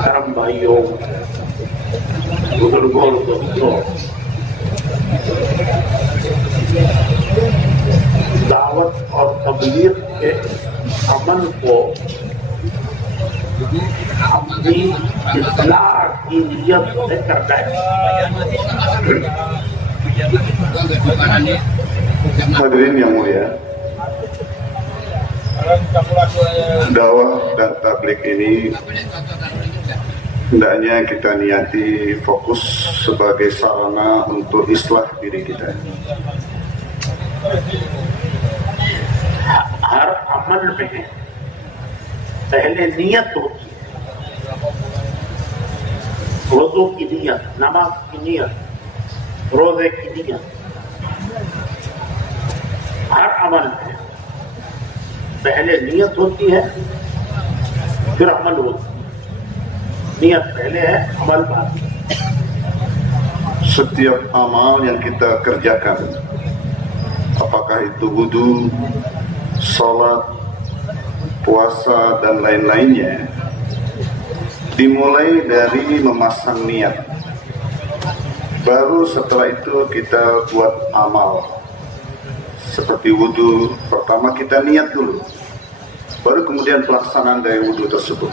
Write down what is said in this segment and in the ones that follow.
धर्म भाइयों, बुजुर्गों और दोस्तों, दावत और तबलीग के अमल को अपनी इस्लाह की नियत से करना है। Hadirin yang mulia, dakwah dan tabligh ini hendaknya kita niati fokus sebagai sarana untuk islah diri kita. हर अमल में पहले नियत होती है, रोजों की नियत, नमाज की नियत, रोजे की नियत। हर अमल में पहले नियत होती है, फिर अमल होती है। नियत पहले है, अमल बाद में। Setiap amal yang kita kerjakan, apakah itu wudu, sholat, puasa, dan lain-lainnya, dimulai dari memasang niat. Baru setelah itu kita buat amal. Seperti wudu, pertama kita niat dulu, baru kemudian pelaksanaan dari wudu tersebut.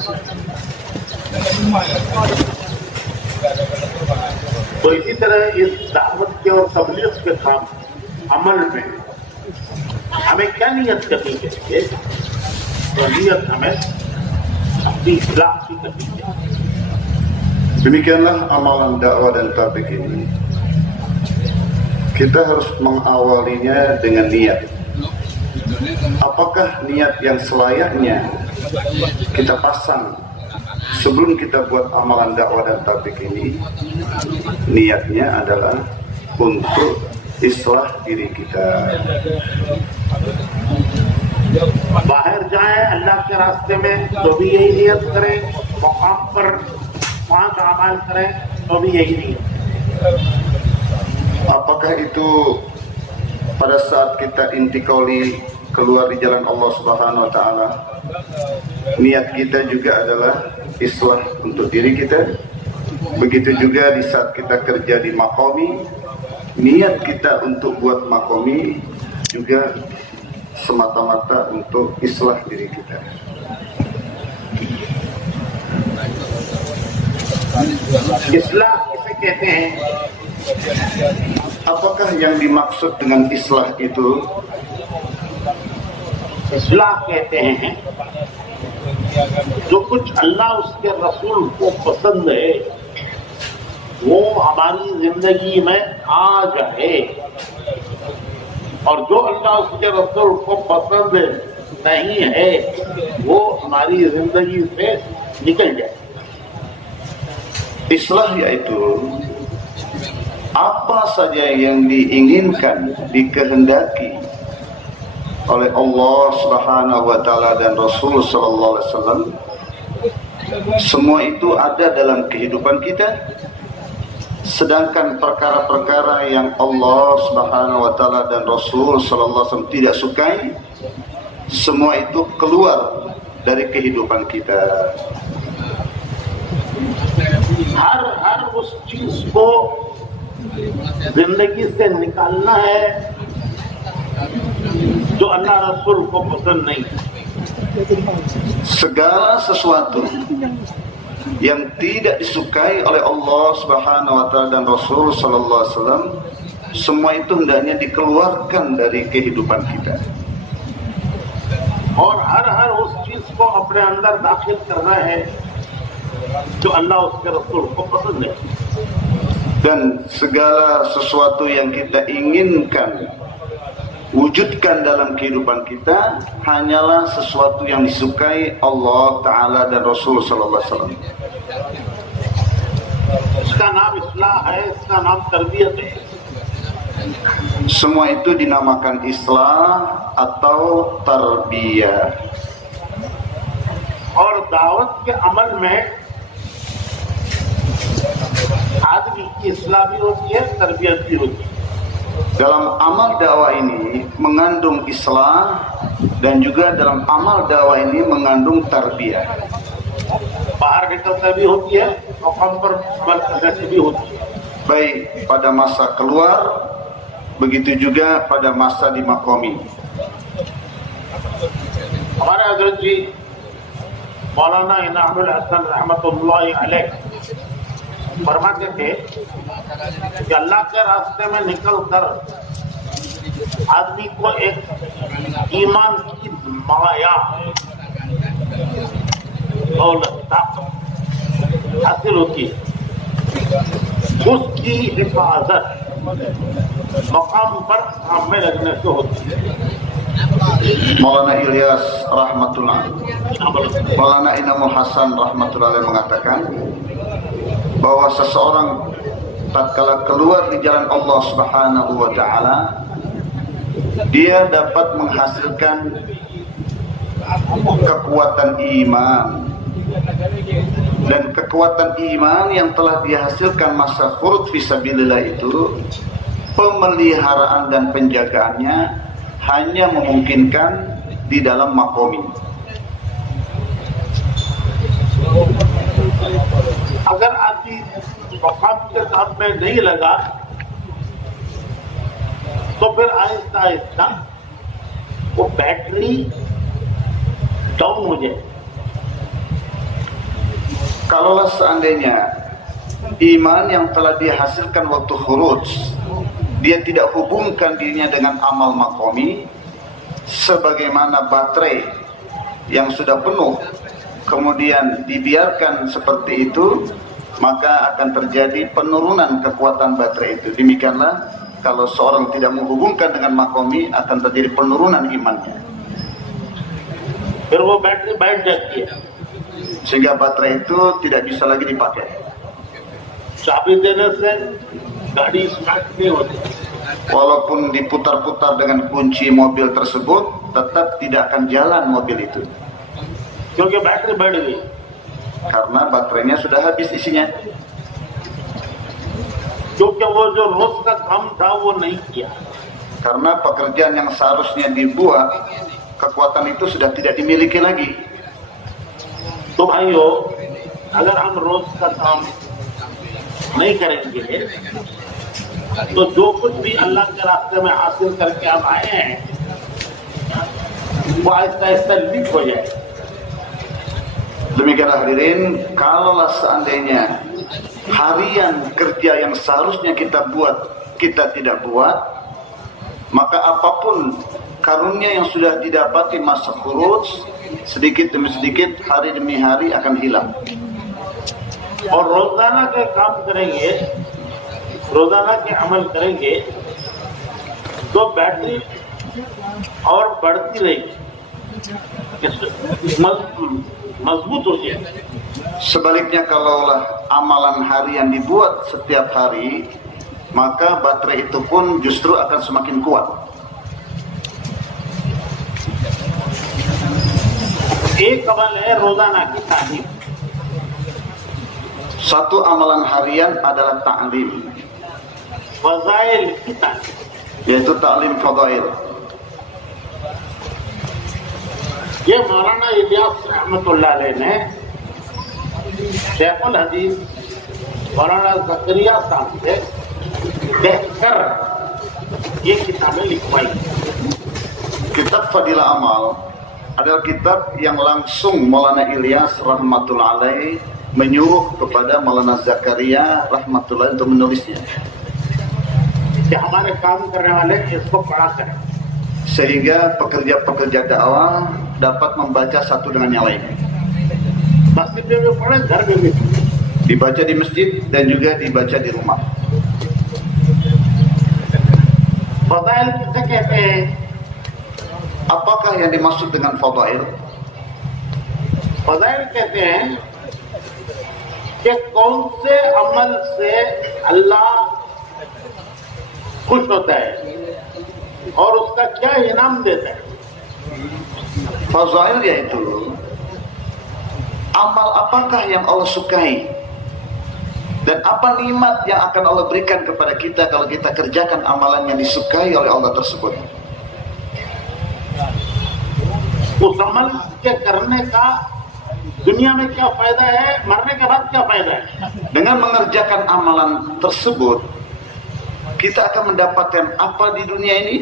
तो इसी तरह इस दावत के और तबलीग के काम अमल में हमें क्या नियत करनी चाहिए? तो नियत हमें अपनी इस्लाह की करनी चाहिए। Demikianlah amalan dakwah dan tabligh ini. Kita harus mengawalinya dengan niat. Apakah niat yang selayaknya kita pasang sebelum kita buat amalan dakwah dan tabligh ini? Niatnya adalah untuk islah diri kita. बाहर जाए अल्लाह के रास्ते में तो भी यही नियत करें, मकाम पर 5 अमाल करें तो भी यही नियत। Apakah itu pada saat kita intikali keluar di jalan Allah Subhanahu wa taala, niat kita juga adalah islah untuk diri kita. Begitu juga di saat kita kerja di makomi, niat kita untuk buat makomi juga semata-mata untuk islah diri kita. इस्लाह किसे कहते हैं? Apakah yang dimaksud dengan islah itu? इस्लाह कहते हैं जो कुछ अल्लाह उसके रसूल को पसंद है वो हमारी जिंदगी में आ जाए, और जो अल्लाह उसके रसूल को पसंद नहीं है वो हमारी जिंदगी से निकल जाए। Islah yaitu apa saja yang diinginkan, dikehendaki oleh Allah Subhanahu wa taala dan Rasul sallallahu alaihi wasallam, semua itu ada dalam kehidupan kita. Sedangkan perkara-perkara yang Allah Subhanahu wa taala dan Rasul sallallahu alaihi wasallam tidak sukai, semua itu keluar dari kehidupan kita. हर उस चीज को जिंदगी से निकालना है जो अल्लाह रसूल को पसंद नहीं। Segala sesuatu yang tidak disukai oleh Allah Subhanahu wa taala dan Rasul sallallahu alaihi wasallam, semua itu hendaknya dikeluarkan dari kehidupan kita. और हर उस चीज को अपने अंदर दाखिल करना है जो अल्लाह उसके रसूल को पसंद है। Dan segala sesuatu yang kita inginkan wujudkan dalam kehidupan kita hanyalah sesuatu yang disukai Allah Ta'ala dan Rasul Sallallahu Alaihi Wasallam. इसका नाम इस्लाह है, इसका नाम तरबियत है। Semua itu dinamakan islah atau tarbiyah. और दावत के अमल में आदमी की इस्लाह भी होती है, तरबियत भी होती है। Dalam amal dakwah ini mengandung islah dan juga dalam amal dakwah ini mengandung tarbiyah. बाहर निकलते भी होती है और कम पर अमल करने से भी होती है। Baik pada masa keluar, begitu juga pada masa di makomi. हमारे हजरत जी मौलाना इनामुल हसन रहमतुल्लाहि अलैह फरमाते थे कि अल्लाह के रास्ते में निकल कर आदमी को एक ईमान की माया दौलत ताकत हासिल होती है, उसकी हिफाजत मकाम पर सामने लगने से होती है। Maulana Ilyas rahmatullah, Maulana Inamul Hasan rahmatullah mengatakan bahwa seseorang tatkala keluar di jalan Allah Subhanahu wa taala, dia dapat menghasilkan kekuatan iman, dan kekuatan iman yang telah dihasilkan masa khurud fisabilillah itu, pemeliharaan dan penjagaannya hanya memungkinkan di dalam makomi. अगर आदमी मकाम के साथ में नहीं लगा तो फिर आहिस्ता आहिस्ता वो बैटरी डाउन हो जाए। Kalaulah seandainya iman yang telah dihasilkan waktu khuruj, dia tidak hubungkan dirinya dengan amal makomi, sebagaimana baterai yang sudah penuh kemudian dibiarkan seperti itu, maka akan terjadi penurunan kekuatan baterai itu. Demikianlah kalau seorang tidak menghubungkan dengan makomi, akan terjadi penurunan imannya. फिर वो बैटरी बैठ जाती है, Sehingga baterai itu tidak bisa lagi dipakai. चाबी देने से गाड़ी स्टार्ट नहीं होती। Walaupun diputar-putar dengan kunci mobil tersebut, tetap tidak akan jalan mobil itu. क्योंकि बैटरी बढ़ गई। Karena baterainya sudah habis isinya. क्योंकि वो जो रोज का काम था वो नहीं किया। Karena pekerjaan yang seharusnya dibuat, kekuatan itu sudah tidak dimiliki lagi. तो भाइयों, अगर हम रोज का काम नहीं करेंगे तो जो कुछ भी अल्लाह के रास्ते में हासिल करके हम आए हैं वो आहिस्ता आहिस्ता लीक हो जाए। Demikianlah hadirin, kalaulah seandainya harian kerja yang seharusnya kita buat, kita tidak buat, maka apapun karunia yang sudah didapati masa khuruj, sedikit demi sedikit, hari demi hari akan hilang. और रोजाना के काम करेंगे, रोजाना के अमल करेंगे तो बैटरी और बढ़ती रहेगी, मजबूत हो जाएगी। Sebaliknya, kalaulah amalan harian dibuat setiap hari, maka baterai itu pun justru akan semakin kuat. एक अमल है रोजाना की तालीम। Satu amalan harian adalah ta'lim, फजाइल की तालीम। yaitu ta'lim fadail. ये मौलाना इलियास रहमतुल्लाह अलैह ने शेखुल हदीस मौलाना ज़करिया साहब से कहकर ये किताबें लिखवाई। Kitab Fadilah Amal adalah kitab yang langsung Maulana Ilyas rahmatullah alaih menyuruh kepada Maulana Zakaria rahmatullah untuk menulisnya, कि हमारे काम करने वाले इसको पढ़ा करें। sehingga pekerja-pekerja dakwah dapat membaca satu dengan yang lain. मस्जिद में भी पढ़े, घर में भी पढ़े। Dibaca di masjid dan juga dibaca di rumah. फजाइल किसे कहते हैं? Apakah yang dimaksud dengan fadail? फजाइल कहते हैं कि कौन से अमल से अल्लाह खुश होता है और उसका क्या इनाम देता है। Fadail yaitu amal apakah yang Allah sukai dan apa nikmat yang akan Allah berikan kepada kita kalau kita kerjakan amalan yang disukai oleh Allah tersebut. उस अमल के करने का दुनिया में क्या फायदा है, मरने के बाद क्या फायदा है? Dengan mengerjakan amalan tersebut, kita akan mendapatkan apa di dunia ini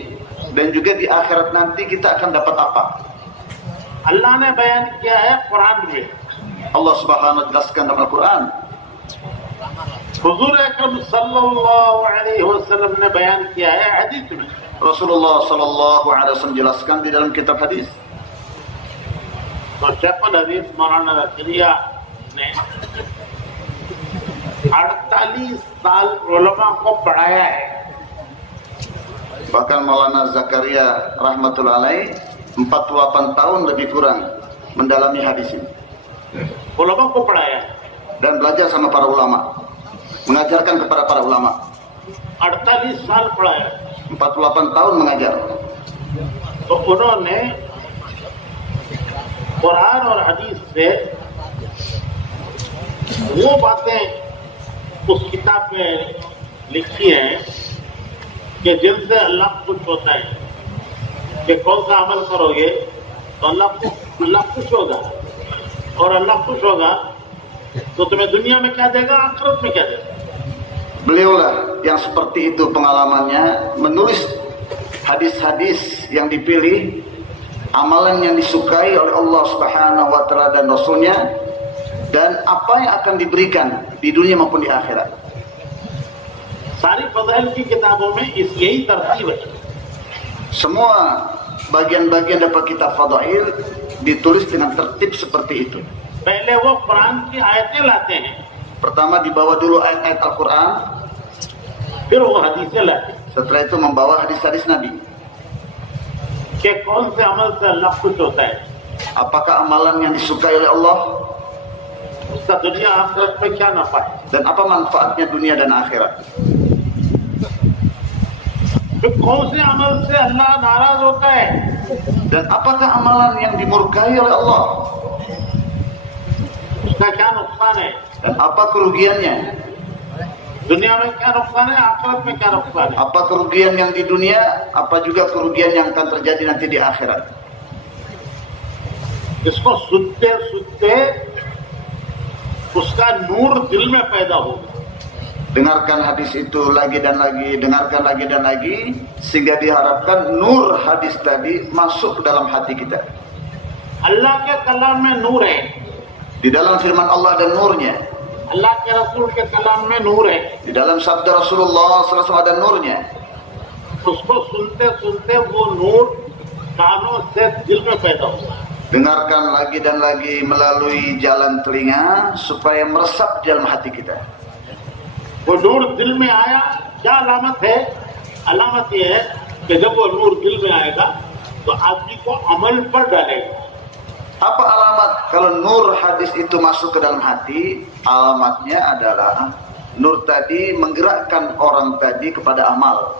dan juga di akhirat nanti kita akan dapat apa? अल्लाह ने बयान किया है कुरान में, Allah Subhanahu wa taala jelaskan dalam Al-Quran. हुजूर अकरम सल्लल्लाहु अलैहि वसल्लम ने बयान किया है हदीस में। Rasulullah Sallallahu Alaihi Wasallam jelaskan di dalam kitab hadis. तो शेखुल हदीस मौलाना जकरिया ने 48 साल उलमा को पढ़ाया है। Bahkan Maulana Zakaria rahmatullah alaih 48 tahun lebih kurang mendalami hadis ini उलमा को पढ़ाया, dan belajar sama para ulama, mengajarkan kepada para ulama. 48 साल पढ़ाया। 48 tahun mengajar. तो उन्होंने कुरान और हदीस से वो बातें उस किताब में लिखी हैं कि जिनसे अल्लाह खुश होता है कि कौन सा अमल करोगे तो अल्लाह खुश होगा, और अल्लाह खुश होगा तो तुम्हें दुनिया में क्या देगा, आखिरत में क्या देगा। Beliaulah yang seperti itu pengalamannya, menulis hadis-hadis yang dipilih, amalan yang disukai oleh Allah Subhanahu wa taala dan Rasulnya, dan apa yang akan diberikan di dunia maupun di akhirat. सारी फज़ाइल की किताबों में यही तरतीब है। Semua bagian-bagian dapat kitab fadail ditulis dengan tertib seperti itu. पहले वो कुरान की आयतें लाते हैं, Pertama dibawa dulu ayat-ayat Al-Quran, फिर वो हदीसें लाते हैं setelah itu membawa hadis-hadis Nabi. कि कौन से अमल से अल्लाह खुश होता है, Apakah amalan yang disukai oleh Allah उसका दुनिया आखिरत में क्या नफा है, dan apa manfaatnya dunia dan akhirat. फिर कौन से अमल से अल्लाह नाराज होता है, Dan apakah amalan yang dimurkai oleh Allah उसका क्या नुकसान है, dan apa kerugiannya. दुनिया में क्या नुकसान है, आखिरत में क्या नुकसान है। Apa kerugian yang di dunia, apa juga kerugian yang akan terjadi nanti di akhirat. इसको सुनते सुनते उसका नूर दिल में पैदा होगा। Dengarkan hadis itu lagi dan lagi, dengarkan lagi dan lagi, sehingga diharapkan nur hadis tadi masuk ke dalam hati kita. अल्लाह के कलाम में नूर है, Di dalam firman Allah dan nurnya, अल्लाह के रसूल के कलाम में नूर है। di dalam sabda Rasulullah SAW ada nurnya. उसको सुनते सुनते वो नूर कानों से दिल में पैदा होगा। Dengarkan lagi dan lagi melalui jalan telinga supaya meresap di dalam hati kita. वो नूर दिल में आया, क्या अलामत है? अलामत ये है कि जब वो नूर दिल में आएगा तो आदमी को अमल पर डालेगा। Apa alamat kalau nur hadis itu masuk ke dalam hati? Alamatnya adalah nur tadi menggerakkan orang tadi kepada amal,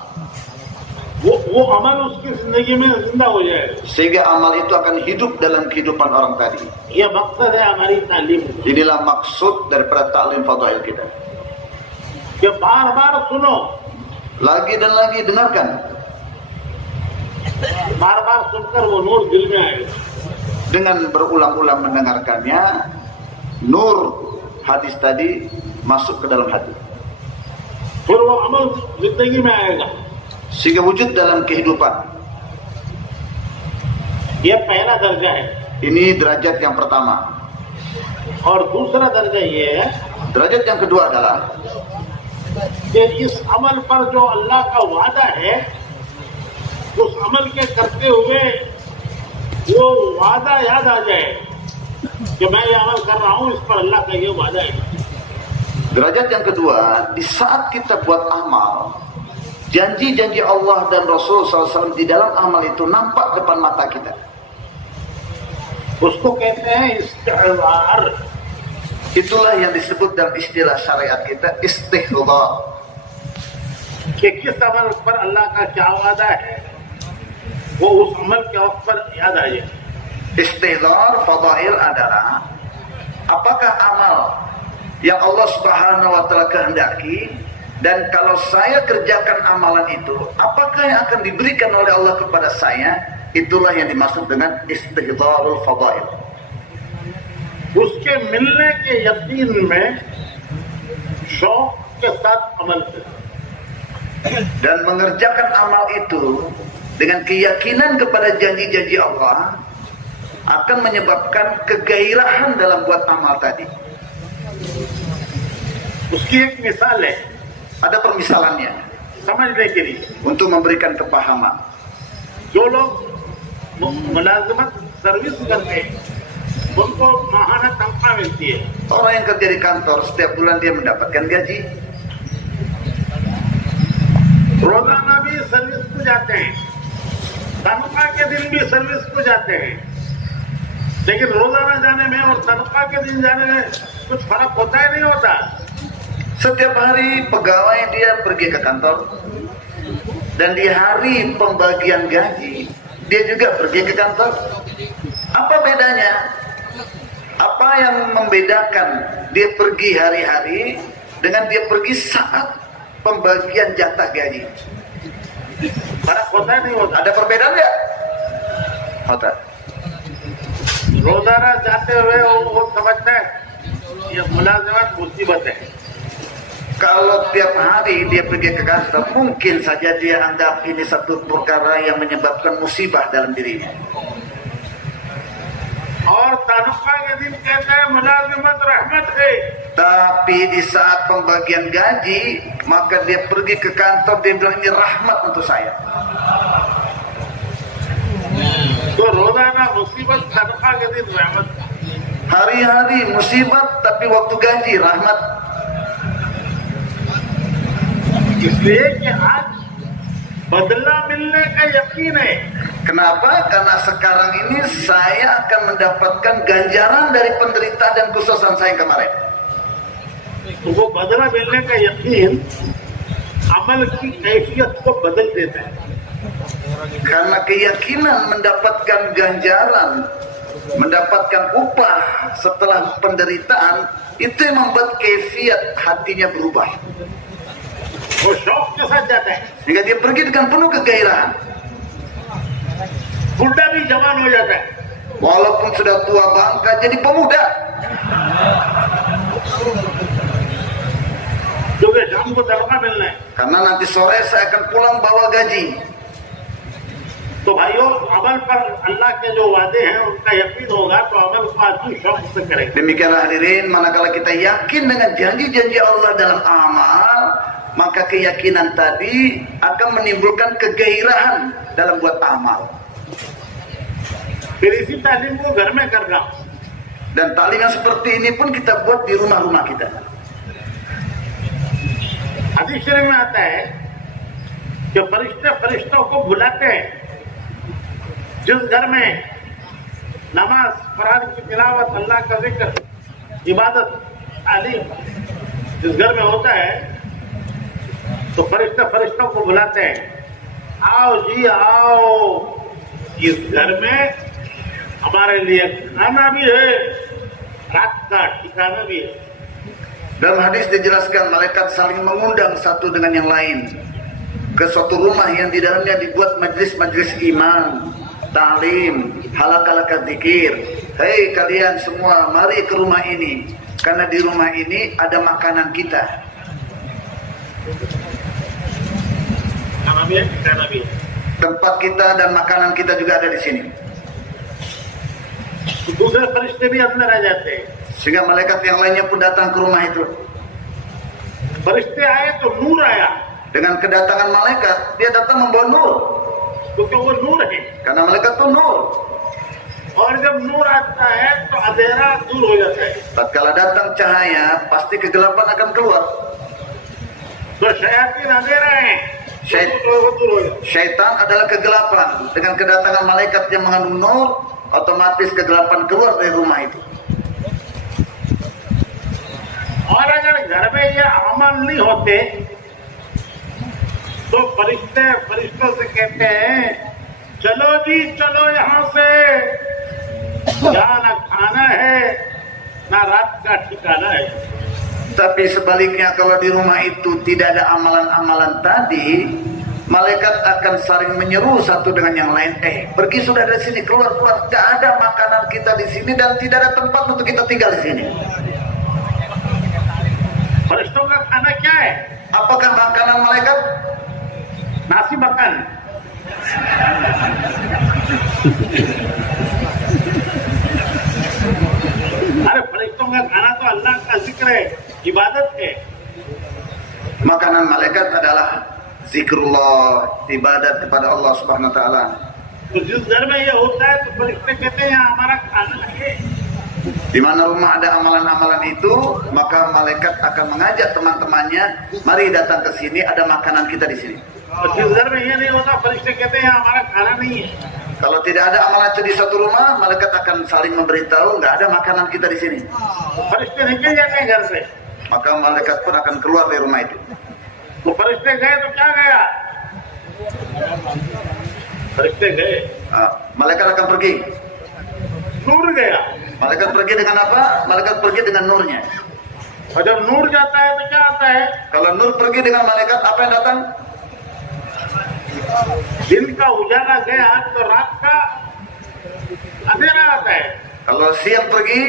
वो अमल उसकी जिंदगी में जिंदा हो जाएगा। sehingga amal itu akan hidup dalam kehidupan orang tadi. ये मकसद है हमारी तालीम का। Inilah maksud daripada taklim fadail kita. कि बार बार सुनो, Lagi dan lagi dengarkan, बार बार सुनकर वो नूर दिल में आएगा। dengan berulang-ulang mendengarkannya, nur hadis tadi masuk ke dalam hati, फिर वो अमल जिंदगी में आएगा। sehingga wujud dalam kehidupan. ये पहला दर्जा है। Ini derajat yang pertama. और दूसरा दर्जा ये है Derajat yang kedua adalah कि इस अमल पर जो अल्लाह का वादा है, उस अमल के करते हुए वो वादा याद आ जाए कि मैं ये अमल कर रहा हूँ, इस पर अल्लाह का ये वादा है। derajat yang kedua, di saat kita buat amal, janji-janji Allah dan Rasul SAW di dalam amal itu nampak depan mata kita. उसको कहते हैं इस्तिहज़ार। Itulah yang disebut dalam istilah syariat kita istihdzar. कि किस अमल पर अल्लाह का क्या वादा है, वो उस अमल के वक्त पर याद आ जाए। Istihdzar fadail adalah apakah amal yang Allah Subhanahu wa taala kehendaki, dan kalau saya kerjakan amalan itu, apakah yang akan diberikan oleh Allah kepada saya? Itulah yang dimaksud dengan istihdzarul fadail. उस उसके मिलने के यकीन में शौक के साथ अमल करें। Dan mengerjakan amal itu dengan keyakinan kepada janji-janji Allah akan menyebabkan kegairahan dalam buat amal tadi. उसकी एक मिसाल है Ada permisalannya समझने के लिए। untuk memberikan kepahaman. जो लोग मुलाजमत सर्विस करते हैं उनको माहाना तनख्वाह मिलती है। Orang yang kerja di kantor setiap bulan dia mendapatkan gaji. रोजाना भी सर्विस को जाते हैं, तनख्वाह के दिन भी सर्विस को जाते हैं, लेकिन रोजाना जाने में और तनख्वाह के दिन जाने में कुछ फर्क होता है नहीं होता? Setiap hari pegawai dia pergi ke kantor, dan di hari pembagian gaji dia juga pergi ke kantor. Apa bedanya? Apa yang membedakan dia pergi hari-hari dengan dia pergi saat pembagian jatah gaji? फर्क होता है नहीं होता? Ada perbedaan nggak? Hotel. रोजाना जाते हुए वो समझता है ये मुलाजमत मुसीबत है। Kalau tiap hari dia pergi ke kantor, mungkin saja dia anggap ini satu perkara yang menyebabkan musibah dalam dirinya. और तनख्वाह के दिन कहता है मुलाजमत रहमत है। Tapi di saat pembagian gaji, maka dia pergi ke kantor, dia bilang ini rahmat untuk saya. तो रोजाना मुसीबत, तनख्वाह के दिन रहमत। Hari-hari musibat, tapi waktu gaji rahmat. इसलिए कि आज बदला मिलने का यकीन है। Kenapa? Karena sekarang ini saya akan mendapatkan ganjaran dari penderitaan dan kesusahan saya yang kemarin. तो वो बदला मिलने का यकीन अमल की कैफियत को बदल देता है। Karena keyakinan mendapatkan ganjaran, mendapatkan upah setelah penderitaan, itu yang membuat kefiat hatinya berubah. वो शौक के साथ जाता है। Sehingga dia pergi dengan penuh kegairahan. बुढ़ा भी जवान हो जाता है। Walaupun sudah tua bangka jadi pemuda. क्योंकि शाम को तनख्वाह मिलना है। Karena nanti sore saya akan pulang bawa gaji. तो भाइयों, अमल पर अल्लाह के जो वादे हैं उनका यकीन होगा तो अमल को आदमी शौक से करेगा। Demikianlah hadirin, manakala kita yakin dengan janji-janji Allah dalam amal, maka keyakinan tadi akan menimbulkan kegairahan dalam buat amal. फिर इसी तालीम को घर में करना। Dan taklim yang seperti ini pun kita buat di rumah-rumah kita. हदीस शरीफ में आता है कि फरिश्ते फरिश्तों को बुलाते हैं। जिस घर में नमाज, कुरान की तिलावत, अल्लाह का जिक्र, इबादत, तालीम जिस घर में होता है तो फरिश्ते फरिश्तों को बुलाते हैं, आओ जी आओ, इस घर में हमारे लिए खाना भी है, रात का ठिकाना भी है। Dalam hadis dijelaskan malaikat saling mengundang satu dengan yang lain ke suatu rumah yang di dalamnya dibuat majlis-majlis iman, ta'lim, halaqah zikir. Hei kalian semua, mari ke rumah ini, karena di rumah ini ada makanan kita. खाना भी है, ठिकाना भी है। Tempat kita dan makanan kita juga ada di sini. तो दूसरे फरिश्ते भी अंदर आ जाते हैं। Sehingga malaikat yang lainnya pun datang ke rumah itu. फरिश्ते आए तो नूर आया, Dengan kedatangan malaikat, dia datang membawa nur. क्योंकि वो नूर है। Karena malaikat itu nur. और जब नूर आता है तो अंधेरा दूर हो जाता है। Tatkala datang cahaya, pasti kegelapan akan keluar. तो शयातीन अंधेरा है, Syait- तो वो दूर हो जाता है। Syaitan adalah kegelapan. Dengan kedatangan malaikat yang mengandung nur, otomatis kegelapan keluar dari rumah itu. और अगर घर में ये अमल नहीं होते तो फरिश्ते फरिश्तों से कहते हैं चलो जी चलो यहाँ से, यहाँ ना खाना है ना रात का ठिकाना है। Tapi sebaliknya kalau di rumah itu tidak ada amalan-amalan tadi, malaikat akan saling menyeru satu dengan yang lain, pergi sudah dari sini, keluar, gak ada makanan kita di sini dan tidak ada tempat untuk kita tinggal di sini. फरिश्तों का खाना क्या है? Apakah makanan malaikat? नासी मकान. अरे फरिश्तों का खाना तो अल्लाह का जिक्र है, इबादत है. Makanan malaikat adalah zikrullah, ibadat kepada Allah Subhanahu wa taala. तो जिस घर में ये होता है तो फरिश्ते कहते हैं यहाँ हमारा खाना है. Di mana rumah ada amalan-amalan itu, maka malaikat akan mengajak teman-temannya, mari datang ke sini, ada makanan kita di sini. तो जिस घर में ये नहीं होता फरिश्ते कहते हैं यहाँ हमारा खाना नहीं है. Kalau tidak ada amalan itu di satu rumah, malaikat akan saling memberitahu, nggak ada makanan kita di sini. फरिश्ते निकल जाते हैं घर से. Maka malaikat pun akan keluar dari rumah itu. तो फरिश्ते गए तो क्या गया? फरिश्ते गए, Malaikat akan pergi. नूर गया. Malaikat pergi dengan apa? Malaikat pergi dengan nurnya. और जब नूर जाता है तो क्या आता है? Kalau nur pergi dengan malaikat, apa yang datang? दिन का उजाला गया तो रात का अंधेरा आता है. Kalau siang pergi,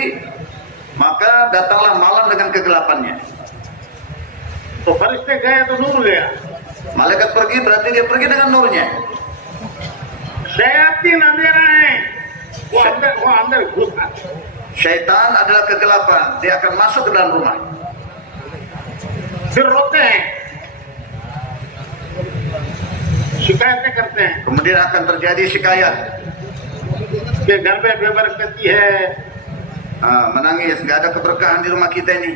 maka datanglah malam dengan kegelapannya. तो फरिश्ते गए तो नूर गया. Malaikat pergi berarti dia pergi dengan nurnya. शयातीन अंधेरा है, वो अंदर घुसा. Syaitan adalah kegelapan, dia akan masuk ke dalam rumah. फिर रोते हैं, शिकायतें करते हैं Kemudian akan terjadi syikayat, कि घर में बेबरकती है, menangis, nggak ada keberkahan di rumah kita ini.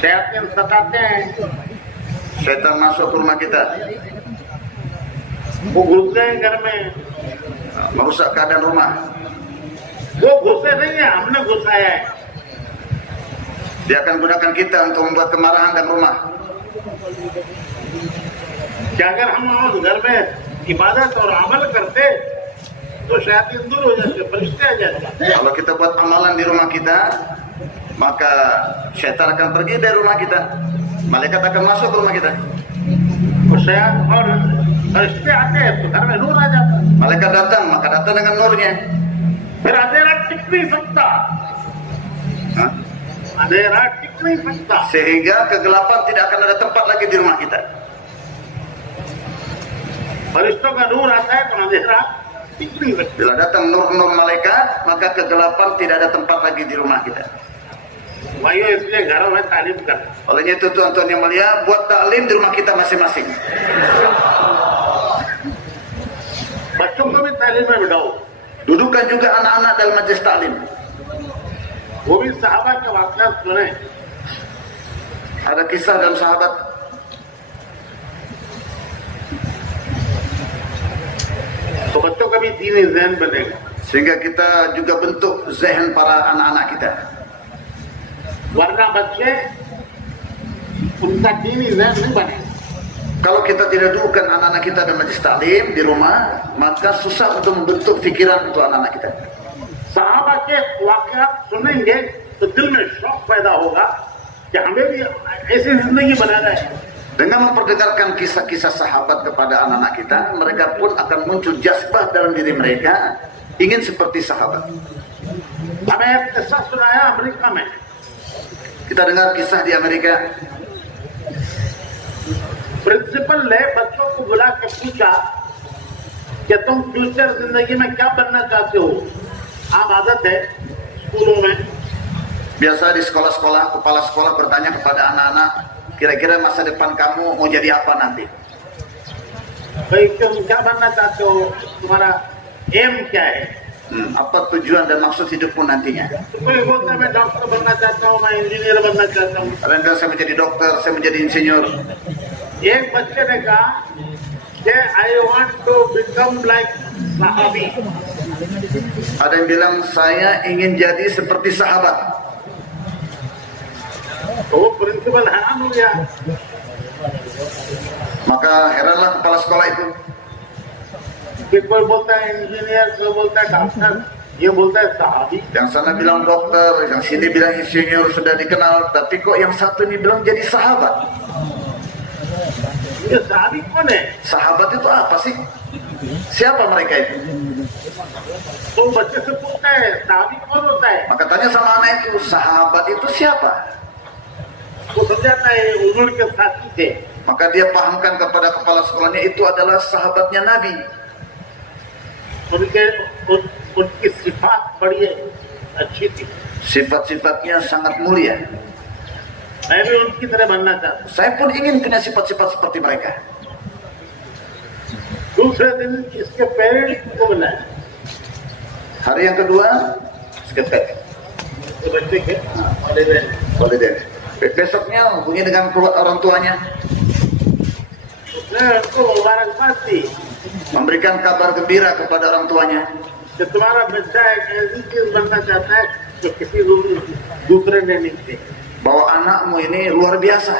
शयातीन सताते हैं, Syaitan masuk ke rumah kita, वो घुसते हैं घर में. merusak keadaan rumah. वो घुसे नहीं है, हमने घुसाया है. Dia akan gunakan kita untuk membuat kemarahan dan rumah. कि अगर हम उस घर में इबादत और अमल करते तो शयातीन दूर हो जाते, फरिश्ते आ जाते. Kalau kita buat amalan di rumah kita, maka syaitan akan pergi dari rumah kita. Malaikat akan masuk ke rumah kita. और फरिश्ते आते हैं तो घर में नूर आ जाता. Malaikat datang, maka datang dengan nurnya. फिर अंधेरा टिक नहीं सकता, Hah? अंधेरा टिक नहीं सकता. Sehingga kegelapan tidak akan ada tempat lagi di rumah kita. फरिश्तों का नूर आता है तो अंधेरा टिक नहीं सकता. Bila datang nur-nur malaikat, maka kegelapan tidak ada tempat lagi di rumah kita. भाइयों, इसलिए घरों में तालीम करना. Oleh itu tuan-tuan yang mulia, buat taklim di rumah kita masing-masing. बच्चों को भी तालीम में बिठाओ. Dudukan juga anak-anak dalam majelis taklim. वो भी सहाबा के वाक़यात सुने. Ada kisah dalam sahabat. तो बच्चों का भी दीनी ज़हन बनेगा. Sehingga kita juga bentuk zehn para anak-anak kita. वरना बच्चे उनका दीनी ज़हन नहीं बनेगा. Kalau kita tidak dudukkan anak-anak kita dalam majelis taklim di rumah, maka susah untuk membentuk pikiran untuk anak-anak kita. सहाबा के वाक़यात सुनेंगे तो दिल में शौक पैदा होगा कि हमें भी ऐसी जिंदगी बनाना है. Dengan memperdengarkan kisah-kisah sahabat kepada anak-anak kita, mereka pun akan muncul jazbah dalam diri mereka, ingin seperti sahabat. हमें एक किस्सा सुनाया अमेरिका में. Kita dengar kisah di Amerika. Principal ने बच्चों को बुला के पूछा कि तुम फ्यूचर जिंदगी में क्या बनना चाहते हो. आम आदत है स्कूलों में. Biasa di sekolah-sekolah, kepala sekolah bertanya kepada anak-anak, kira-kira masa depan kamu mau jadi apa nanti? भाई तुम क्या बनना चाहते हो, तुम्हारा एम क्या है. Apa tujuan dan maksud hidupmu nantinya? तो कोई बोलता है मैं डॉक्टर बनना चाहता हूँ, मैं इंजीनियर बनना चाहता हूँ. Kalian bilang saya menjadi dokter, saya menjadi insinyur. एक बच्चे ने कहा कि I want to become like सहाबी. Ada yang bilang saya ingin jadi seperti sahabat. तो वो प्रिंसिपल हैरान हो गया. Maka heranlah kepala sekolah itu. कि कोई बोलता है इंजीनियर, कोई बोलता है डॉक्टर, ये बोलता है सहाबी. Yang sana bilang dokter, yang sini bilang insinyur, sudah dikenal. Tapi kok yang satu ini bilang jadi sahabat? ये साहबी कौन है? Sahabat itu apa sih? Siapa mereka itu? तो बच्चे से पूछता है साहबी कौन होता है? Maka tanya sama anak itu, sahabat itu siapa? वो समझाता है उम्र के साथी थे. Maka dia pahamkan kepada kepala sekolahnya itu adalah sahabatnya Nabi. उनकी सिफात बड़ी अच्छी थी. Sifat-sifatnya sangat mulia. मैं भी उनकी तरह बनना चाहता. Saya pun ingin punya sifat-sifat seperti mereka. दूसरे दिन इसके पेरेंट्स को बुलाया. Hari yang kedua, seketek. तो बच्चे के Boleh deh. Besoknya hubungi dengan orang tuanya, उसने उनको मुबारकबाद दी memberikan kabar gembira kepada orang tuanya. कि तुम्हारा बच्चा एक ऐसी चीज बनना चाहता है जो किसी दूसरे ने नहीं दी. Bahwa anakmu ini luar biasa.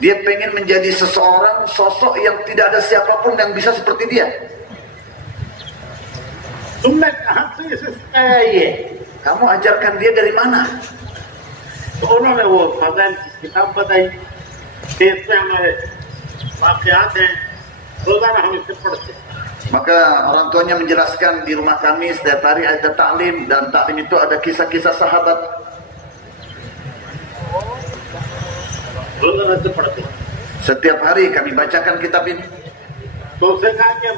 Dia pengen menjadi seseorang sosok yang tidak ada siapapun yang bisa seperti dia. तुमने कहां से इसे सिखाया ये? Kamu ajarkan dia dari mana? तो उन्होंने वो फजाइल की किताब बताई कि इसमें हमारे वाकयात हैं, रोजाना हम इसे पढ़ते हैं. Maka orang tuanya menjelaskan di rumah kami setiap hari ada taklim, dan taklim itu ada kisah-kisah sahabat. रोजाना से पढ़ते हैं. Setiap hari kami bacakan kitab ini. तो उसने कहा कि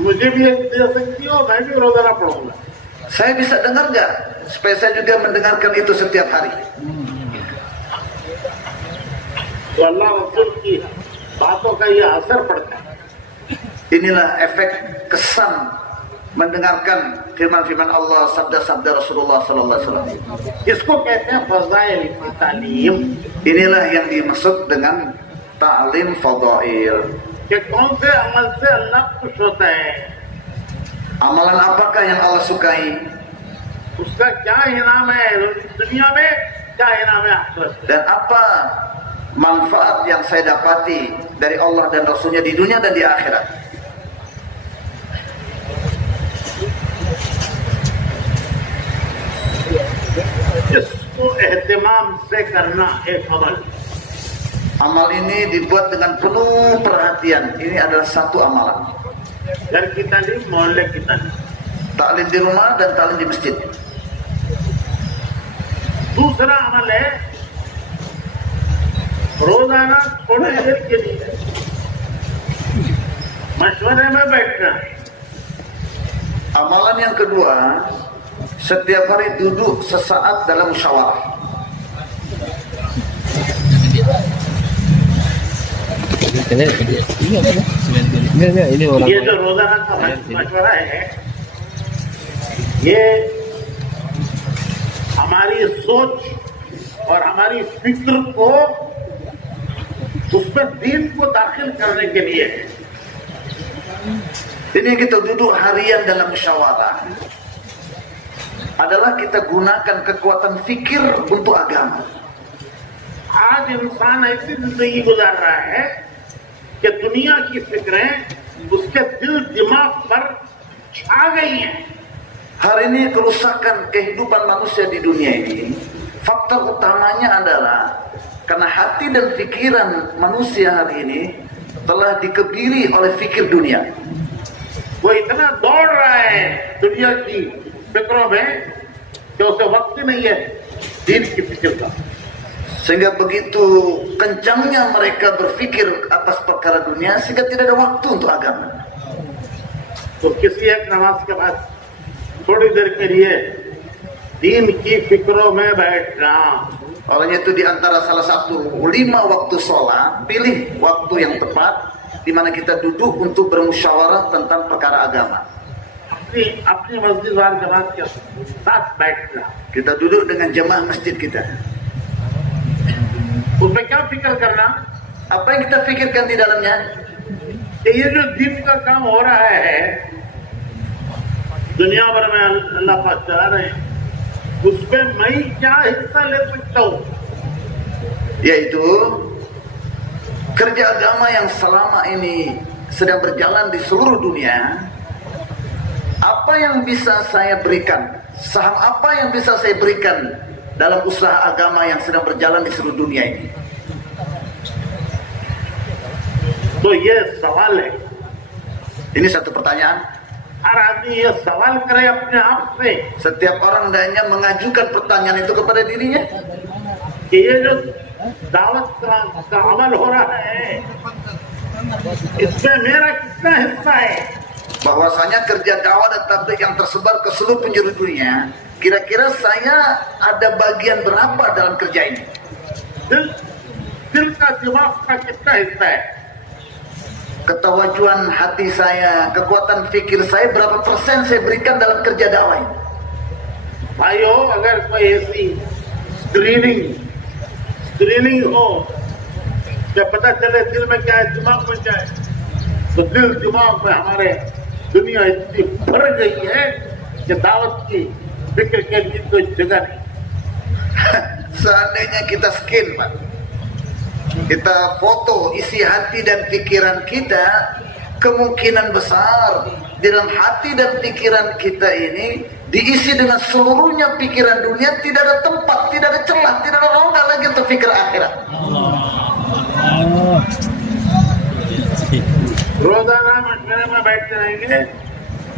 मुझे भी एक दे सकती हो, मैं भी रोजाना पढ़ूंगा. Saya bisa dengar nggak? Supaya saya juga mendengarkan itu setiap hari. तो अल्लाह रसूल की बातों का ये असर पड़ता है. Inilah efek kesan mendengarkan firman-firman Allah, sabda-sabda Rasulullah sallallahu alaihi wasallam. इसको कहते हैं फजाइल की तालीम. Inilah yang dimaksud dengan ta'lim fadail. कि कौन से अमल से अल्लाह खुश होता है, Amalan apakah yang Allah sukai उसका क्या इनाम है दुनिया में, क्या इनाम है आखिरत में. dan apa manfaat yang saya dapati dari Allah dan Rasulnya di dunia dan di akhirat. इसको एहतिमाम से करना एक अमल. Amal ini dibuat dengan penuh perhatian. Ini adalah satu amalan. घर की तालीम, मोहल्ले की तालीम. Taklim di rumah dan taklim di masjid. दूसरा अमल है रोजाना थोड़ी देर के लिए मशवरे में बैठना. Amalan yang kedua, setiap hari duduk sesaat dalam musyawarah. ini orang ये जो रोजाना का मशवरा है, ये हमारी सोच और हमारी फिक्र को उसमें दीन को दाखिल करने के लिए है. Ini kita duduk harian dalam musyawarah adalah kita gunakan kekuatan fikir untuk agama. आज इंसान ऐसी जिंदगी गुजार रहा है कि दुनिया की फिक्रें उसके दिल दिमाग पर छा गई हैं. Hari ini kerusakan kehidupan manusia di dunia ini, faktor utamanya adalah karena hati dan pikiran manusia hari ini telah dikebiri oleh fikir dunia. वो इतना दौड़ रहा है दुनिया की फिक्रों में कि उसे वक्त ही नहीं है दीन की फिक्र का. Sehingga begitu kencangnya mereka berpikir atas perkara dunia sehingga tidak ada waktu untuk agama. तो किसी एक नमाज के बाद थोड़ी देर के लिए दीन की फिक्रों में बैठना. Olehnya itu di antara salah satu 5 waktu sholat, pilih waktu yang tepat di mana kita duduk untuk bermusyawarah tentang perkara agama. अपनी मस्जिद वाल जमात के साथ बैठना. Kita duduk dengan jemaah masjid kita. उसमें क्या फिक्र करना Apa yang kita pikirkan di dalamnya? कि ये जो दीन का काम हो रहा है दुनिया भर में अल्लाह पाक चला रहे हैं, उसमें मैं क्या हिस्सा ले सकता हूँ. Yaitu kerja agama yang selama ini sedang berjalan di seluruh dunia. Apa yang bisa saya berikan? Saham apa yang bisa saya berikan dalam usaha agama yang sedang berjalan di seluruh dunia ini? तो ये सवाल है, Ini satu pertanyaan. हर आदमी ये सवाल करे अपने आप से Setiap orang hendaknya mengajukan pertanyaan itu kepada dirinya. कि ये जो दावत का अमल हो रहा है, इसमें मेरा कितना हिस्सा है? Bahwasanya kerja dakwah dan tabligh yang tersebar ke seluruh penjuru dunia, kira-kira saya ada bagian berapa dalam kerja ini? दिल का दिमाग का कितना हिस्सा है? Ketawajuan hati saya, kekuatan fikir saya, berapa persen saya berikan dalam kerja dakwah ini? भाइयों, अगर कोई ऐसी स्क्रीनिंग हो जब पता चले दिल में क्या है, दिमाग में क्या है, तो दिल दिमाग में हमारे दुनिया इतनी भर गई है कि दावत की फिक्र के लिए कोई जगह नहीं। Seandainya kita scan, Pak, kita foto isi hati dan pikiran kita, kemungkinan besar di dalam hati dan pikiran kita ini diisi dengan seluruhnya pikiran dunia, tidak ada tempat, tidak ada celah, tidak ada rongga lagi untuk pikir akhirat. रोजाना मशवरे में बैठते रहेंगे,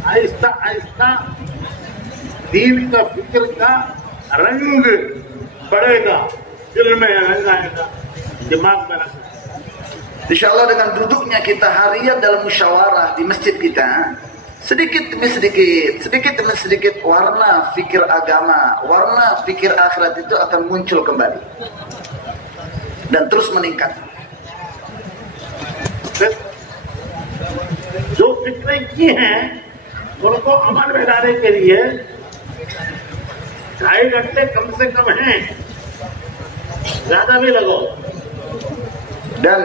आहिस्ता आहिस्ता दीन का फिक्र का रंग बढ़ेगा, दिल में रंग आएगा, दिमाग में रंग आएगा। Insya Allah dengan duduknya kita harian dalam musyawarah di masjid kita, sedikit demi sedikit warna fikir agama, warna fikir akhirat itu akan muncul kembali dan terus meningkat. जो फिक्रें की हैं उनको अमल में लाने के लिए 2.5 घंटे कम से कम हैं, ज्यादा भी लगो। Dan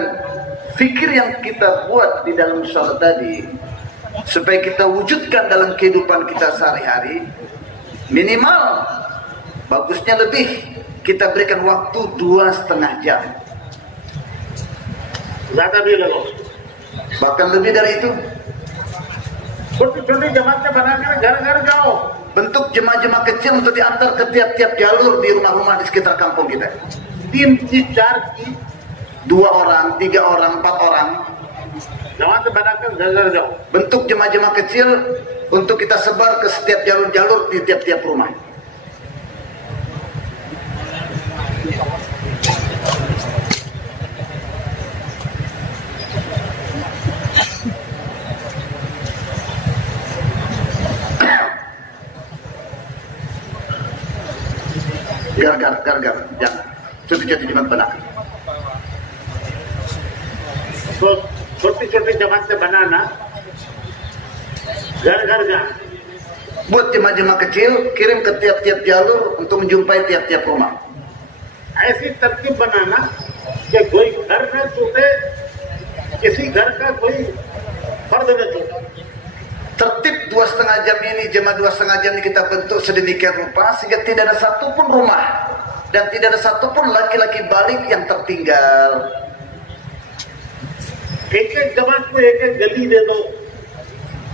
fikir yang kita buat di dalam sholat tadi, supaya kita wujudkan dalam kehidupan kita sehari-hari, minimal bagusnya lebih kita berikan waktu 2,5 jam, ज्यादा भी लगो। bahkan lebih dari itu. छोटी छोटी जमातें बनाकर घर घर जाओ, Bentuk jemaah-jemaah kecil untuk diantar ke tiap-tiap jalur di rumah-rumah di sekitar kampung kita. 3 की 4 की 2 orang, 3 orang, 4 orang. जमातें बनाकर घर घर जाओ। Bentuk jemaah-jemaah kecil untuk kita sebar ke setiap jalur-jalur di tiap-tiap rumah. Gar, jangan. Cuti-cuti jemaat benar. तो छोटी छोटी जमातें बनाना, घर घर जा। Buat jemaah-jemaah kecil, kirim ke tiap-tiap jalur untuk menjumpai tiap-tiap rumah. ऐसी तरकीब बनाना कि कोई घर न छूटे, किसी घर का कोई फर्द न छूटे। Tertib 2,5 jam ini, jemaah 2,5 jam ini kita bentuk sedemikian rupa sehingga tidak ada satupun rumah dan tidak ada satupun laki-laki balik yang tertinggal. एक जमात को एक गली दे दो,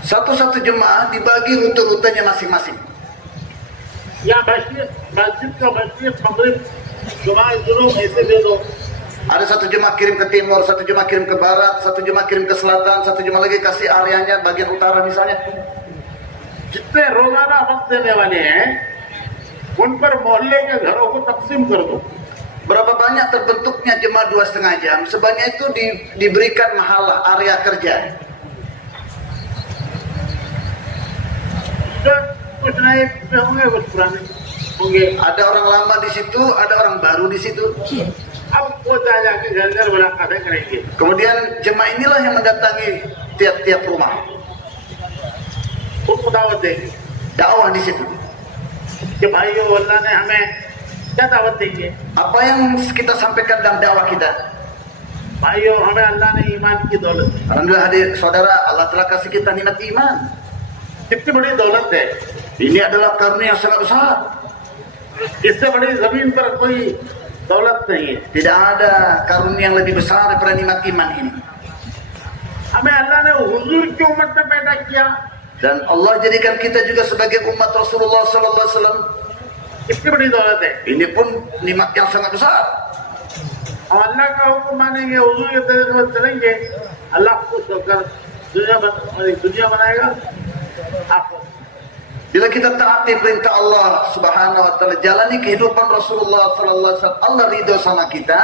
Satu-satu jemaah dibagi rute-rutenya masing-masing. या मस्जिद का मस्जिद मगरिब जुमा जुलूम ऐसे दे दो। Ada satu jemaah kirim ke timur, satu jemaah kirim ke barat, satu jemaah kirim ke selatan, satu jemaah lagi kasih areanya bagian utara misalnya. जितने रोजाना वक्त देने वाले हैं उन पर मोहल्ले के घरों को तकसीम कर दो। Berapa banyak terbentuknya jemaah 2,5 jam, sebanyak itu diberikan mahalah area kerja. कुछ नए होंगे, कुछ पुराने होंगे। Ada orang lama di situ, ada orang baru di situ. अब वो जाके घर घर मुलाकातें करेंगे। Kemudian jemaah inilah yang mendatangi tiap-tiap rumah. उनको दावत देंगे Dakwah di situ. कि भाइयों, अल्लाह ने हमें क्या दावत देंगे? Apa yang kita sampaikan dalam dakwah kita? भाइयों, हमें अल्लाह ने ईमान की दौलत दी। Alhamdulillah hadir saudara, Allah telah kasih kita nikmat iman. कितनी बड़ी दौलत है, Ini adalah karunia yang sangat besar. इससे बड़ी जमीन पर कोई दौलत नहीं है। Tidak ada karunia yang lebih besar daripada nikmat iman ini. हमें अल्लाह ने हुजूर की उम्मत में पैदा किया, Dan Allah jadikan kita juga sebagai umat Rasulullah sallallahu alaihi wasallam. कितनी बड़ी दौलत है। Ini pun nikmat yang sangat besar. हम अल्लाह का हुक्म मानेंगे, हुजूर के तरीके पर चलेंगे, अल्लाह खुश होकर दुनिया बनाएगा आखिरत। Bila kita taati perintah Allah Subhanahu wa taala, jalani kehidupan Rasulullah sallallahu alaihi wasallam, Allah ridho sama kita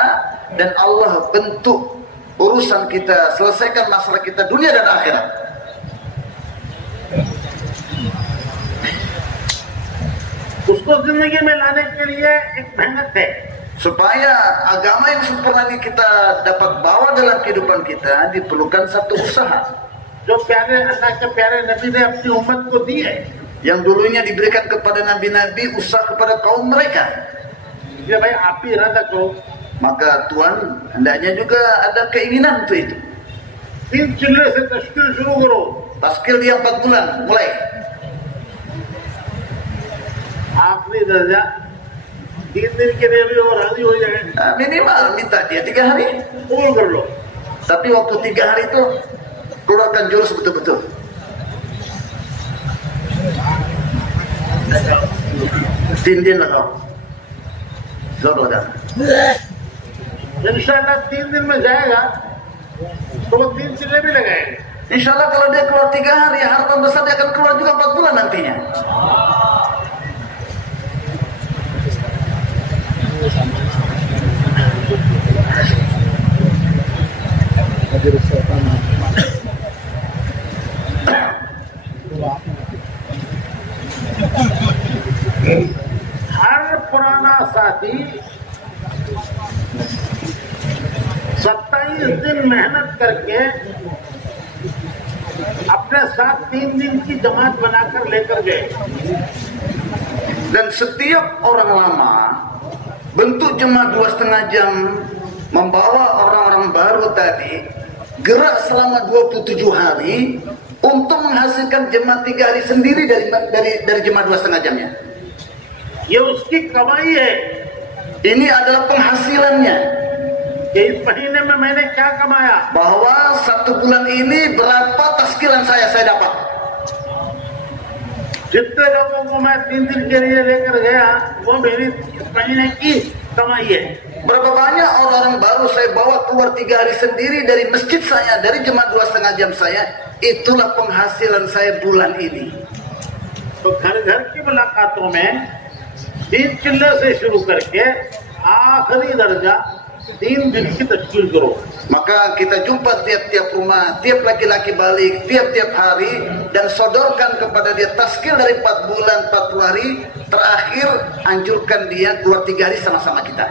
dan Allah bentuk urusan kita, selesaikan masalah kita dunia dan akhirat. उसको जिंदगी में लाने के लिए एक मेहनत है। Supaya agama yang sempurna ini kita dapat bawa dalam kehidupan kita, diperlukan satu usaha. जो प्यारे अल्लाह के प्यारे नबी ने अपनी उम्मत को दी है, Yang dulunya diberikan kepada nabi-nabi, usaha kepada kaum mereka. ये भाई आप ही इरादा करो, Maka Tuhan hendaknya juga ada keinginan untuk itu. 3 चिल्ले से तश्कील शुरू करो, Taskil dia 4 bulan mulai. आखिरी दर्जा 3 दिन के लिए भी और राजी हो जाए, Minimal minta dia 3 hari. कबूल कर लो। Tapi waktu 3 hari itu keluarkan jurus betul-betul. 3 दिन लगाओ, जोर हो जाता। इंशाल्लाह 3 दिन में जाएगा तो वो 3 चिल्ले भी लगाएंगे। Insya Allah kalau dia keluar 3 hari, harapan besar dia akan keluar juga 4 bulan nantinya. हर पुराना साथी 27 दिन मेहनत करके अपने साथ 3 दिन की जमात बनाकर लेकर गए। Dan setiap orang lama bentuk jemaah 2,5 jam membawa orang-orang baru tadi gerak selama 27 hari untuk menghasilkan jemaah 3 hari sendiri dari jemaah 2,5 jamnya. ये उसकी कमाई है Ini adalah penghasilannya, कि इस महीने में मैंने क्या कमाया, bahwa 1 bulan ini berapa taskilan saya dapat. जितने लोगों को मैं 3 दिन के लिए लेकर गया वो मेरी इस महीने की कमाई है। Berapa banyak orang-orang baru saya bawa keluar 3 hari sendiri dari masjid saya, dari jemaah 2,5 jam saya, itulah penghasilan saya bulan ini. तो घर घर की मुलाकातों में 3 चिल्ले से शुरू करके आखिरी दर्जा 3 दिन की तश्कील करो। Maka kita jumpa tiap-tiap rumah, tiap laki-laki balik, tiap-tiap hari, dan sodorkan kepada dia taskil dari 4 bulan, 40 hari, terakhir anjurkan dia keluar 3 hari sama-sama kita.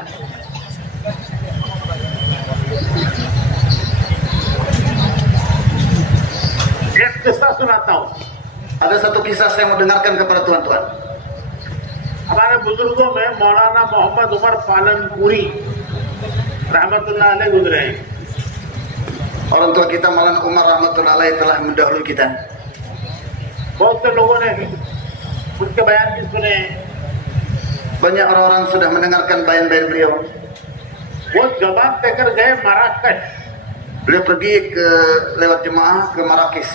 एक किस्सा सुनाता हूँ। Ada satu kisah saya mau dengarkan kepada tuan-tuan. हमारे बुजुर्गों में मौलाना मोहम्मद उमर पालनपुरी रहमतुल्लाह अलैह गुजरे हैं। Orang tua kita Maulana Umar rahmatullah alaih telah mendahului kita. बहुत से लोगों ने उनके बयान भी सुने। Banyak orang-orang sudah mendengarkan bayan-bayan beliau. वो जवाब देकर गए मराकश। Beliau pergi lewat jemaah ke Marrakesh.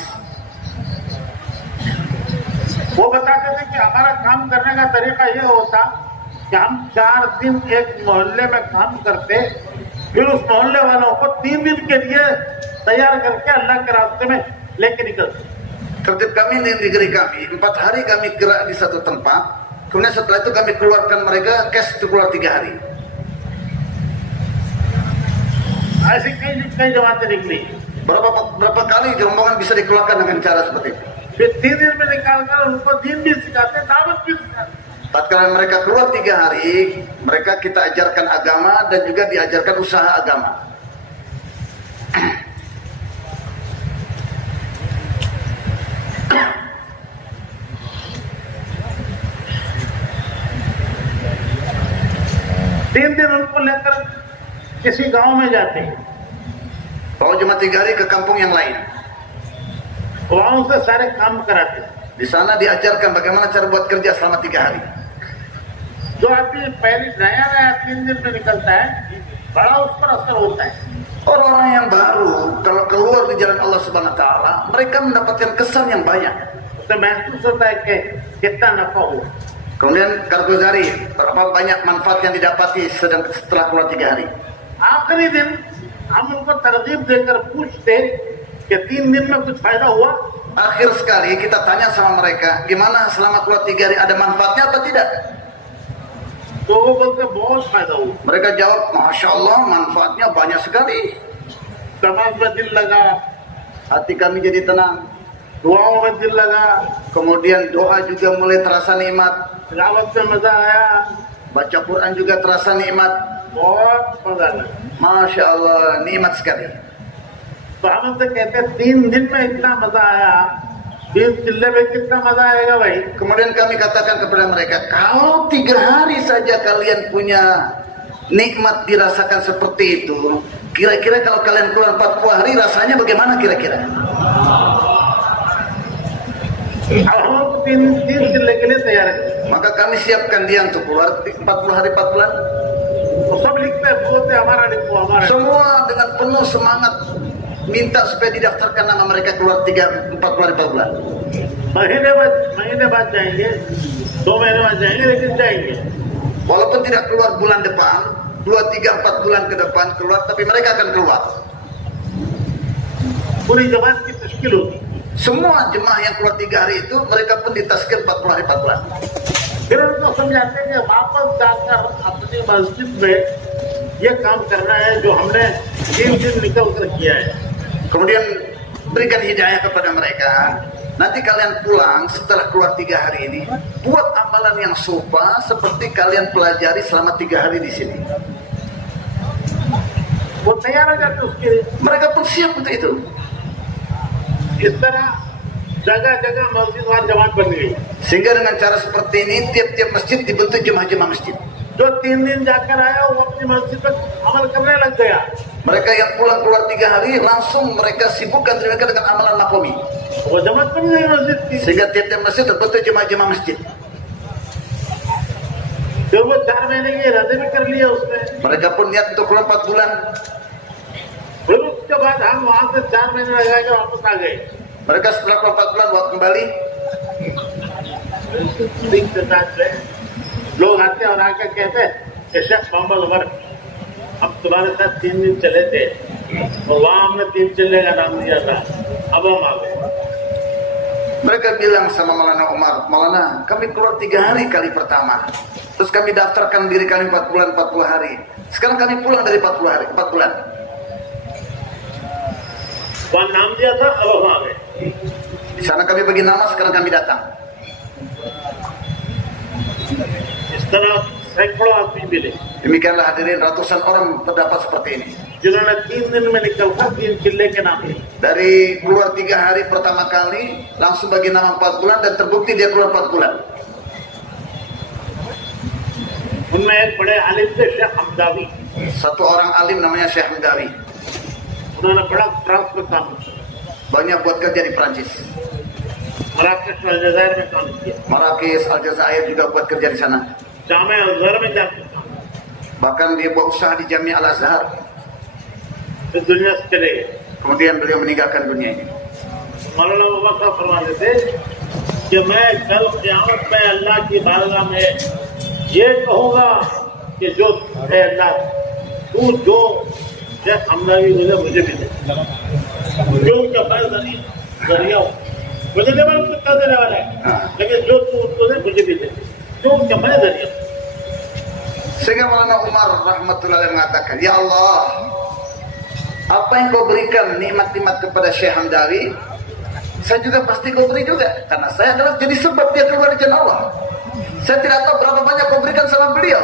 वो बताते थे कि हमारा काम करने का तरीका ये होता कि हम 4 दिन एक मोहल्ले में काम करते, फिर उस मोहल्ले वालों को 3 दिन के लिए तैयार करके अल्लाह के रास्ते में लेके निकलते। Tertib kami di negeri kami, 4 hari kami gerak di satu tempat, kemudian setelah itu kami keluarkan mereka, cash itu keluar 3 hari. ऐसी कई जमातें निकली। Berapa kali rombongan bisa dikeluarkan dengan cara seperti itu. फिर 3 दिन में निकालकर उनको दीन भी सिखाते, दावत भी सिखाते। Tatkala mereka keluar 3 hari, mereka kita ajarkan agama dan juga diajarkan usaha agama. तीन दिन उनको लेकर किसी गांव में जाते हैं, Bawa jemaah 3 hari ke kampung yang lain. वहां से सारे काम कराते हैं। Di sana diajarkan bagaimana cara buat kerja selama 3 hari. जो आदमी पहले नया 3 दिन में निकलता है, बड़ा उस पर असर होता है। Orang-orang yang baru kalau keluar di jalan Allah Subhanahu wa taala, mereka mendapatkan kesan yang banyak. उसे महसूस होता है कि कितना नफा हुआ। Kemudian kargozari, berapa banyak manfaat yang didapati setelah keluar 3 hari. आखिरी दिन हम उनको तरगीब देकर पूछते कि 3 दिन में कुछ फायदा हुआ? Akhir sekali kita tanya sama mereka, gimana selama keluar 3 hari, ada manfaatnya apa tidak? तो वो बोलते बहुत फायदा हुआ, Mereka jawab, Masya Allah, manfaatnya banyak sekali. नमाज में दिल लगा, Hati kami jadi tenang. दुआओं में दिल लगा, Kemudian doa juga mulai terasa nikmat. तिलावत में मजा आया, Baca Quran juga terasa nikmat. बहुत मजा लगा। Masya Allah, nikmat sekali. तो हम उनसे कहते 3 दिन में इतना मजा आया, 3 चिल्ले में कितना मजा आएगा भाई? Kemudian kami katakan kepada mereka, kalau 3 hari saja kalian punya nikmat dirasakan seperti itu, kira-kira kalau kalian keluar 40 hari rasanya bagaimana kira-kira? अब हम लोग 3 चिल्ले के लिए तैयार हैं। Maka kami siapkan dia untuk keluar 40 hari 4 bulan. तो सब लिखते हैं, बोलते हमारा लिखो, हमारा। Semua dengan penuh semangat minta supaya didaftarkan nama mereka keluar 40 hari 4 bulan. महीने बाद जाएंगे, 2 महीने बाद जाएंगे, लेकिन जाएंगे। Walaupun tidak keluar bulan depan, 2, 3, 4 bulan ke depan keluar, tapi mereka akan keluar. पूरी जमात की तश्कील होती। Semua jemaah yang keluar 3 hari itu mereka pun ditaskir 40 hari 4 bulan. फिर उनको समझाते हैं कि वापस जाकर अपनी मस्जिद में ये काम करना है जो हमने 3 दिन निकल कर किया है। Kemudian berikan hidayah kepada mereka. Nanti kalian pulang setelah keluar 3 hari ini, buat amalan yang serupa seperti kalian pelajari selama 3 hari di sini. वो तैयार हो जाते उसके लिए। Mereka pun siap untuk itu. इस तरह जगह जगह मस्जिदवार जमात बन गई। Sehingga dengan cara seperti ini, tiap-tiap masjid dibentuk jemaah-jemaah masjid. जो 3 दिन जाकर आया वो अपनी मस्जिद पर अमल करने लग गया। Mereka yang pulang keluar 3 hari, langsung mereka sibukkan diri mereka dengan amalan makomi. वो जमात बन गई मस्जिद की। Sehingga tiap-tiap masjid terbentuk jemaah-jemaah masjid. फिर वो 4 महीने की इरादे भी कर लिया उसने। Mereka pun niat untuk keluar 4 bulan. फिर उसके बाद हम वहां से 4 महीने लगा के वापस आ गए। Mereka setelah keluar 4 bulan bawa kembali. दिन के साथ में लोग आते और आके कहते हैं कि शेख मोहम्मद उमर, हम तुम्हारे साथ 3 दिन चले थे और वहां हमने 3 चिल्ले का नाम दिया था, अब हम आ गए। Mereka bilang sama Maulana Umar, Maulana, kami keluar 3 hari kali pertama. Terus kami daftarkan diri kami 4 bulan, 40 hari. Sekarang kami pulang dari 40 hari, 4 bulan. वहां नाम दिया था, अब हम आ गए। Di sana kami bagi nama, sekarang kami datang. इस तरह सैकड़ों आदमी मिले Demikianlah hadirin, ratusan orang terdapat seperti ini. जिन्होंने 3 दिन में निकलकर 3 चिल्ले के नाम लिए। Dari keluar 3 hari pertama kali, langsung bagi nama 4 bulan dan terbukti dia keluar 4 bulan. उनमें एक बड़े आलिम थे शेख हमदावी। Satu orang alim namanya Syekh Hamdawi. उन्होंने बड़ा फ्रांस में काम किया, Banyak buat kerja di Prancis. मराकश और अलजायर में काम किया, Marrakesh, Aljazair juga buat kerja di sana. जामे अजहर में जाकर काम किया। Bahkan dia buat usaha di Jami Al-Azhar. फिर दुनिया से चले गए। Kemudian beliau meninggalkan dunia ini. मौलाना बाबा साहब फरमाते थे कि मैं कल क़यामत में अल्लाह की बारगाह में ये कहूँगा कि जो है अल्लाह, तू जो शेख हमदावी मुझे भी दे, जो उनका फर्ज जरिया हो, मुझे देने वाला कितना देने वाला है, लेकिन जो तू उसको दे मुझे भी दे, जो उनका मैं जरिया। Sehingga Maulana Umar rahmatullahi mengatakan, Ya Allah, apa yang kau berikan nikmat-nikmat kepada Syekh Hamdawi, saya juga pasti kau beri juga, karena saya adalah jadi sebab dia keluar dari jalan Allah. Saya tidak tahu berapa banyak kau berikan sama beliau,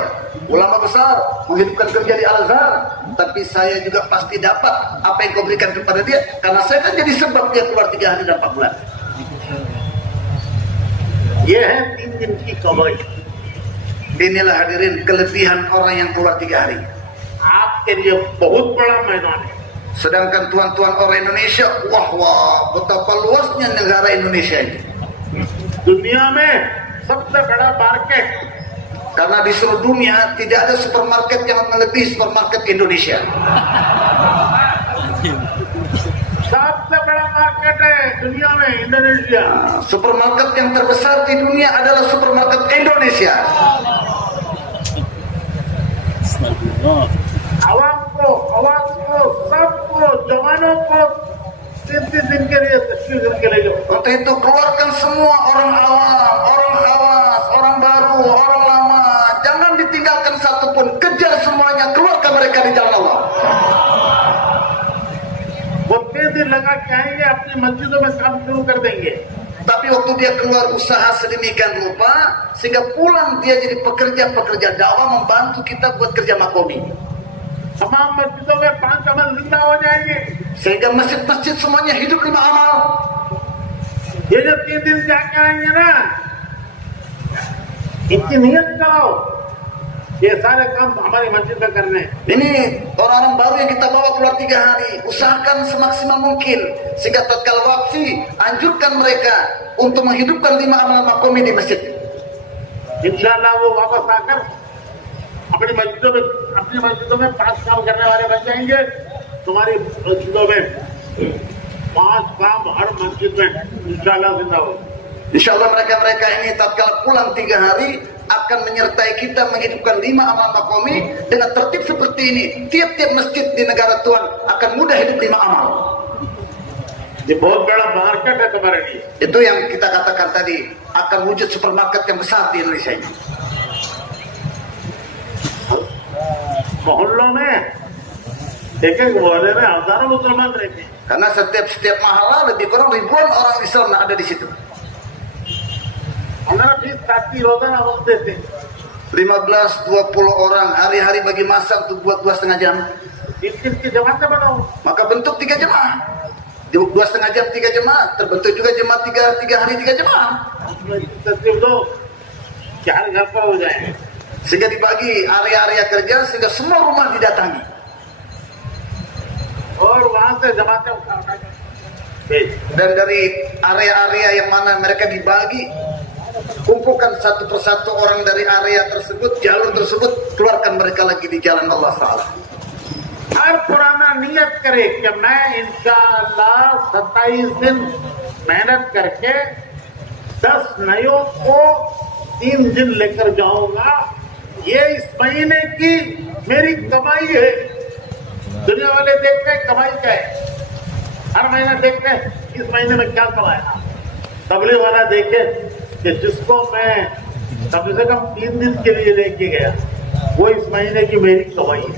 ulama besar, menghidupkan kerja di Al-Azhar, tapi saya juga pasti dapat apa yang kau berikan kepada dia, karena saya kan jadi sebab dia keluar 3 hari dan 4 bulan. ये है 3 दिन की कमाई। Inilah hadirin kelebihan orang yang keluar 3 hari. आपके लिए बहुत बड़ा मैदान है। Sedangkan tuan-tuan orang Indonesia, wah, betapa luasnya negara Indonesia ini. दुनिया में सबसे बड़ा market, Karena di seluruh dunia tidak ada supermarket yang melebihi supermarket Indonesia. सबसे बड़ा मार्केट है दुनिया में Indonesia. Supermarket yang terbesar di dunia adalah supermarket Indonesia. आवाम को, आवाज को, सबको, जवानों को 3 दिन के लिए तस्वीर करके ले लो। Untuk itu keluarkan semua orang awam, orang khawas, orang baru, orang lama. Jangan ditinggalkan satupun. Kejar semuanya, keluarkan mereka di jalan Allah. वो 3 दिन लगा के आएंगे, अपनी मस्जिदों में काम शुरू कर देंगे। Tapi waktu dia keluar usaha sedemikian rupa sehingga pulang dia jadi pekerja-pekerja dakwah membantu kita buat kerja makomi. तमाम मस्जिदों में 5 अमल जिंदा हो जाएंगे। Sehingga masjid-masjid semuanya hidup 5 amal. ये जो 3 दिन जाके आएंगे ना, इनकी नियत करो, ये सारे काम हमारी मस्जिद में करने। Ini orang-orang baru yang kita bawa keluar 3 hari. Usahakan semaksimal mungkin sehingga tatkala waktu anjurkan mereka untuk menghidupkan 5 amal makomi di masjid. इंशाअल्लाह वो वापस आकर अपनी मस्जिदों में 5 काम करने वाले बन जाएंगे। तुम्हारी मस्जिदों में 5 काम हर मस्जिद में इंशाअल्लाह जिंदा हो। Insyaallah mereka-mereka ini tatkala pulang 3 hari akan menyertai kita menghidupkan 5 amal makomi dengan tertib seperti ini. Tiap-tiap masjid di negara Tuhan akan mudah hidup 5 amal. ये बहुत बड़ा मार्केट है तुम्हारे लिए। Itu yang kita katakan tadi akan wujud supermarket yang besar di Indonesia ini. मोहल्लों में एक मोहल्ले में हजारों मुसलमान रहते हैं। Karena setiap mahala lebih kurang ribuan orang Islam yang ada di situ. हमारा फीस काटती रोजाना वक्त देते 15-20 orang hari-hari bagi masak untuk buat 2,5 jam. दिन की जमातें बनाओ। Maka bentuk 3 jemaah. 2,5 jam 3 jemaah. Terbentuk juga jemaah 3 hari 3 jemaah. तस्वीर दो कि हर घर पर हो जाए। Sehingga dibagi area-area kerja sehingga semua rumah didatangi. और वहां से जमातें उठा भेज। Dan dari area-area yang mana mereka dibagi, kumpulkan satu persatu orang dari area tersebut, jalur tersebut, keluarkan mereka lagi di jalan Allah Ta'ala. हर पुराना नियत करे कि मैं इंशाअल्लाह 27 दिन मेहनत करके 10 नयों को 3 दिन लेकर जाऊंगा। ये इस महीने की मेरी कमाई है। दुनिया वाले देखते हैं कमाई क्या है, हर महीना देखते हैं इस महीने में क्या कमाया। तबलीग वाला देखे कि जिसको मैं कम से कम 3 दिन के लिए लेके गया, वो इस महीने की मेरी कमाई है।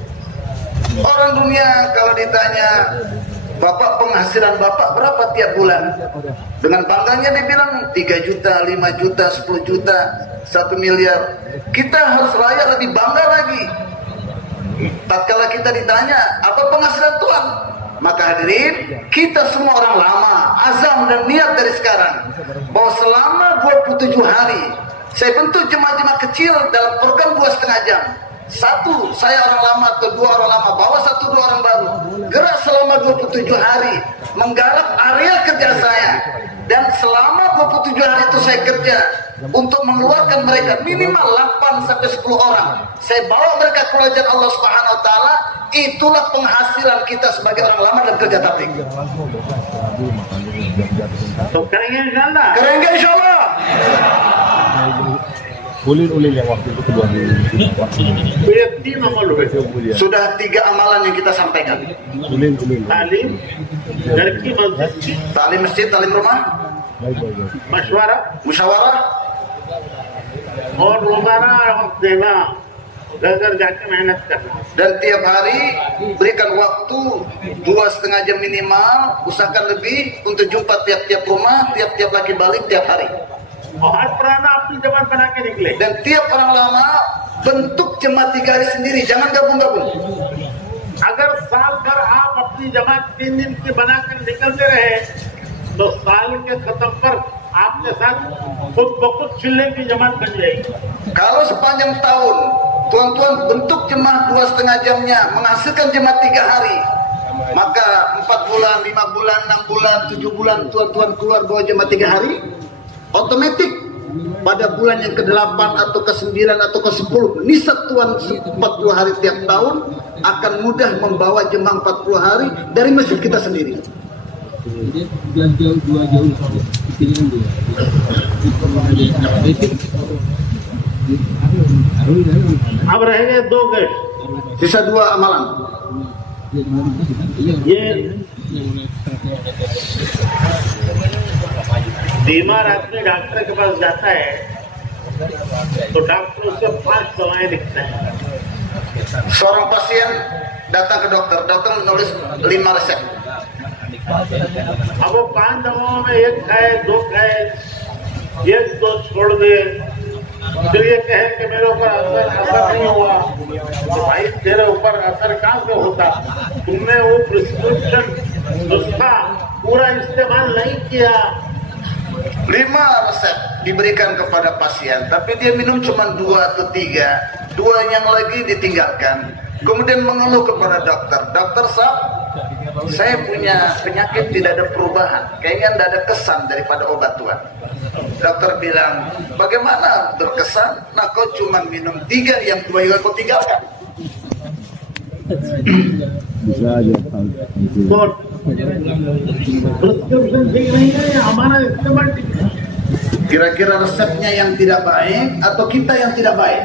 Orang dunia kalau ditanya, Bapak penghasilan Bapak berapa tiap bulan? Dengan bangganya dia bilang 3 juta, 5 juta, 10 juta, 1 miliar. Kita harus raya lebih bangga lagi. Tatkala kita ditanya, apa penghasilan Tuhan? Maka hadirin, kita semua orang lama, azam dan niat dari sekarang bahwa selama 27 hari saya bentuk jemaah-jemaah kecil dalam program 2,5 jam. 1, saya orang lama atau 2 orang lama, bawa 1-2 orang baru, gerak selama 27 hari menggarap area kerja saya. Dan selama 27 hari itu saya kerja untuk mengeluarkan mereka minimal 8-10 orang. Saya bawa mereka ke kerajaan Allah Subhanahu wa taala. Itulah penghasilan kita sebagai orang lama dan kerja tabligh. तो करेंगे इंशाअल्लाह। Keren insyaallah. Ulil-ulil yang waktu itu kedua तो ये 3 अमल हुए। Sudah 3 amalan yang kita sampaikan. ulil-ulil. तालीम, घर की मस्जिद की, Talim masjid, talim rumah, Baik. मशवरा musyawarah, और रोजाना वक्त देना, घर जाके मेहनत करना। dan tiap hari berikan waktu 2,5 jam minimal, usahakan lebih untuk jumpa tiap-tiap rumah, tiap-tiap lagi balik tiap hari. और हर पुराना अपनी जमात बना के निकले। Dan tiap orang lama bentuk jemaah 3 hari sendiri, jangan gabung-gabung. अगर साल भर आप अपनी जमात 3 दिन की बनाकर निकलते रहे, तो साल के खत्म पर आपके साथ खुद ब खुद चिल्ले की जमात बन जाएगी। Kalau sepanjang tahun tuan-tuan bentuk jemaah 2,5 jamnya menghasilkan jemaah 3 hari, maka 4 bulan, 5 bulan, 6 bulan, 7 bulan tuan-tuan keluar bawa jemaah 3 hari, otomatis pada bulan yang ke-8 atau ke-9 atau ke-10 nisab tuan 40 hari tiap tahun akan mudah membawa jemaah 40 hari dari masjid kita sendiri. Jauh sama. Itu kan dia. अब रह गए 2 guest. Sisa 2 amalan. ये बीमार आदमी डॉक्टर के पास जाता है तो डॉक्टर उसको 5 दवाएं लिखता है. Seorang pasien datang ke dokter, dokter menulis 5 resep. अब वो 5 दवाओं में 1 खाए, 2 खाए, 1-2 छोड़ दे, फिर ये कहे कि मेरे ऊपर असर नहीं हुआ. तो भाई तेरे ऊपर असर कहाँ से होता? तुमने वो प्रिस्क्रिप्शन नुस्खा पूरा इस्तेमाल नहीं किया. 5 resep diberikan kepada pasien, tapi dia minum cuma 2 atau 3, 2 yang lagi ditinggalkan. Kemudian mengeluh kepada dokter, dokter sahab, saya punya penyakit tidak ada perubahan, kayaknya tidak ada kesan daripada obat Tuhan. Dokter bilang, bagaimana berkesan? Nah kau cuma minum 3, yang 2 yang kau tinggalkan. Bisa aja. तो प्रिस्क्रिप्शन ठीक नहीं है या हमारा इस्तेमाल ठीक है? Kira-kira resepnya yang tidak baik atau kita yang tidak baik?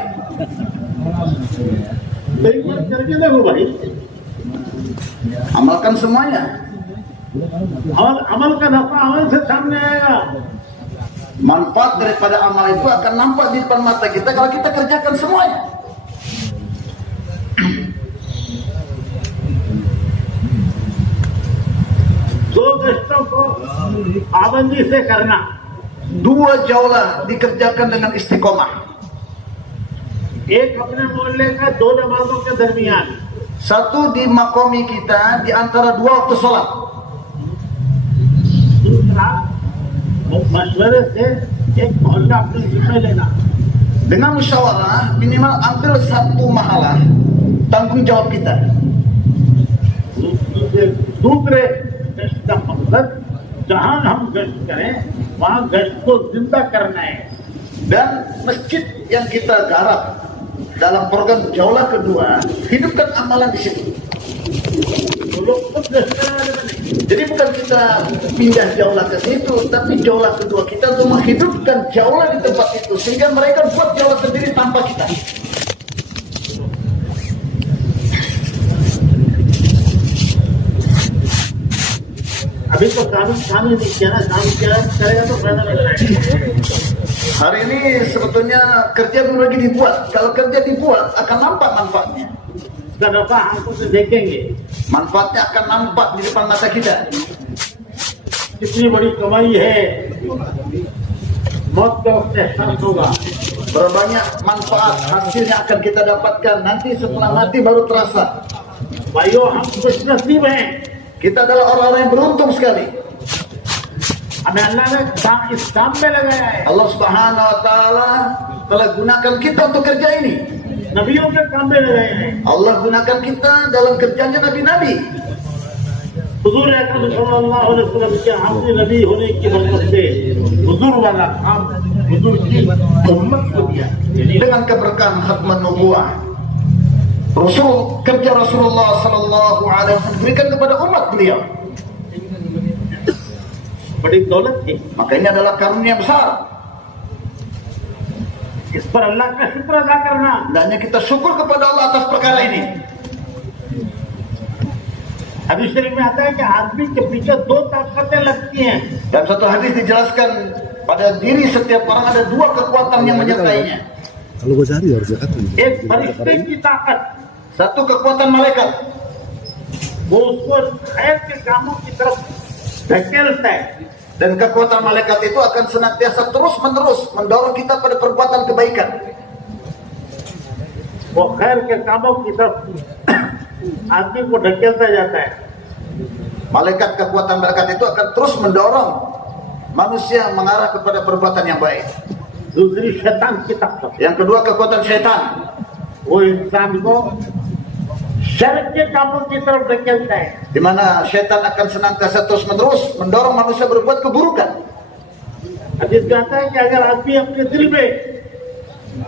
एक बार करके देखो भाई. Amalkan semuanya. अमल का नफा अमल से सामने आएगा. Manfaat daripada amal itu akan nampak di depan mata kita kalau kita kerjakan semuanya. दो गश्तों को पाबंदी से करना. 2 jauhlah dikerjakan dengan istiqomah. एक अपने मोहल्ले का 2 नमाजों के दरमियान. 1 di makomi kita di antara 2 waktu sholat. दूसरा मशवरे से एक मोहल्ला अपने जिम्मे लेना. Dengan musyawarah minimal ambil 1 mahalah tanggung jawab kita. दूसरे गश्त का मकसद जहाँ हम गश्त करें वहाँ गश्त को जिंदा करना है. Dan masjid yang kita garap dalam program jaulah kedua, hidupkan amalan di situ. तो लोग खुद गश्त करने वाले बने. Jadi bukan kita pindah jaulah ke situ, tapi jaulah kedua kita untuk menghidupkan jaulah di tempat itu sehingga mereka buat jaulah sendiri tanpa kita. अभी तो कानून नहीं किया ना. काम किया करेगा तो फायदा लग रहा है. Hari ini sebetulnya kerja belum lagi dibuat. Kalau kerja dibuat akan nampak manfaatnya. इसका नफा आंखों से देखेंगे. Manfaatnya akan nampak di depan mata kita. कितनी बड़ी कमाई है. मौत का वक्त एहसास होगा. Berapa banyak manfaat hasilnya akan kita dapatkan nanti setelah mati baru terasa. भाइयों हम खुशनसीब हैं. Kita adalah orang-orang yang beruntung sekali. हमें अल्लाह ने इस काम में लगाया है. Allah Subhanahu wa taala telah gunakan kita untuk kerja ini. नबियों के काम में लगाए हैं. Allah gunakan kita dalam kerjanya nabi-nabi. हुजूर अकरम सल्लल्लाहु अलैहि वसल्लम के आखिरी नबी होने की बरकत से हुजूर वाला काम हुजूर की उम्मत को दिया. Dengan keberkahan khatman nubuwah, kerja Rasulullah sallallahu alaihi wasallam diberikan kepada umat beliau. बड़ी दौलत थी. Maka ini adalah karunia besar. इस पर अल्लाह का शुक्र अदा करना. Hendaknya kita syukur kepada Allah atas perkara ini. हदीस शरीफ में आता है कि आदमी के पीछे 2 ताकतें लगती हैं. Dalam satu hadis dijelaskan pada diri setiap orang ada 2 kekuatan yang menyertainya. Kalau gue cari harus zakat. एक फरिश्ते की ताकत, Satu kekuatan malaikat. वो उसको खैर के कामों की तरफ धकेलता है. Dan kekuatan malaikat itu akan senantiasa terus-menerus mendorong kita pada perbuatan kebaikan. वो खैर के कामों की तरफ आदमी को ढकेलता जाता है. Malaikat kekuatan malaikat itu akan terus mendorong manusia mengarah kepada perbuatan yang baik. दूसरी शैतान की ताकत, Yang kedua kekuatan syaitan. वो इंसान को शर के कामों की तरफ ढकेलता है. Di mana syaitan akan senantiasa terus-menerus mendorong manusia berbuat keburukan. हदीस में आता है कि अगर आदमी अपने दिल में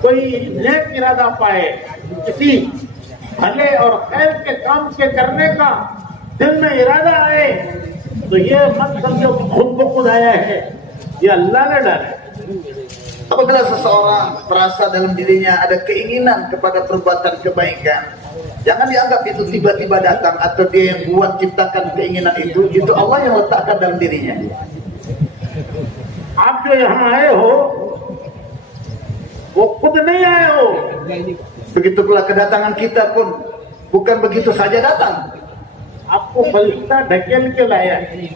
कोई नेक इरादा पाए, किसी भले और खैर के काम के करने का दिल में इरादा आए, तो ये मत समझो खुद को खुद आया है, ये अल्लाह ने डाला है. Apabila seseorang merasa dalam dirinya ada keinginan kepada perbuatan kebaikan, jangan dianggap itu tiba-tiba datang atau dia yang buat ciptakan keinginan itu Allah yang letakkan dalam dirinya. आप जो यहाँ आए हो वो खुद नहीं आए हो. Begitu pula kedatangan kita pun bukan begitu saja datang. आपको फरिश्ता ढकेल के लाया है.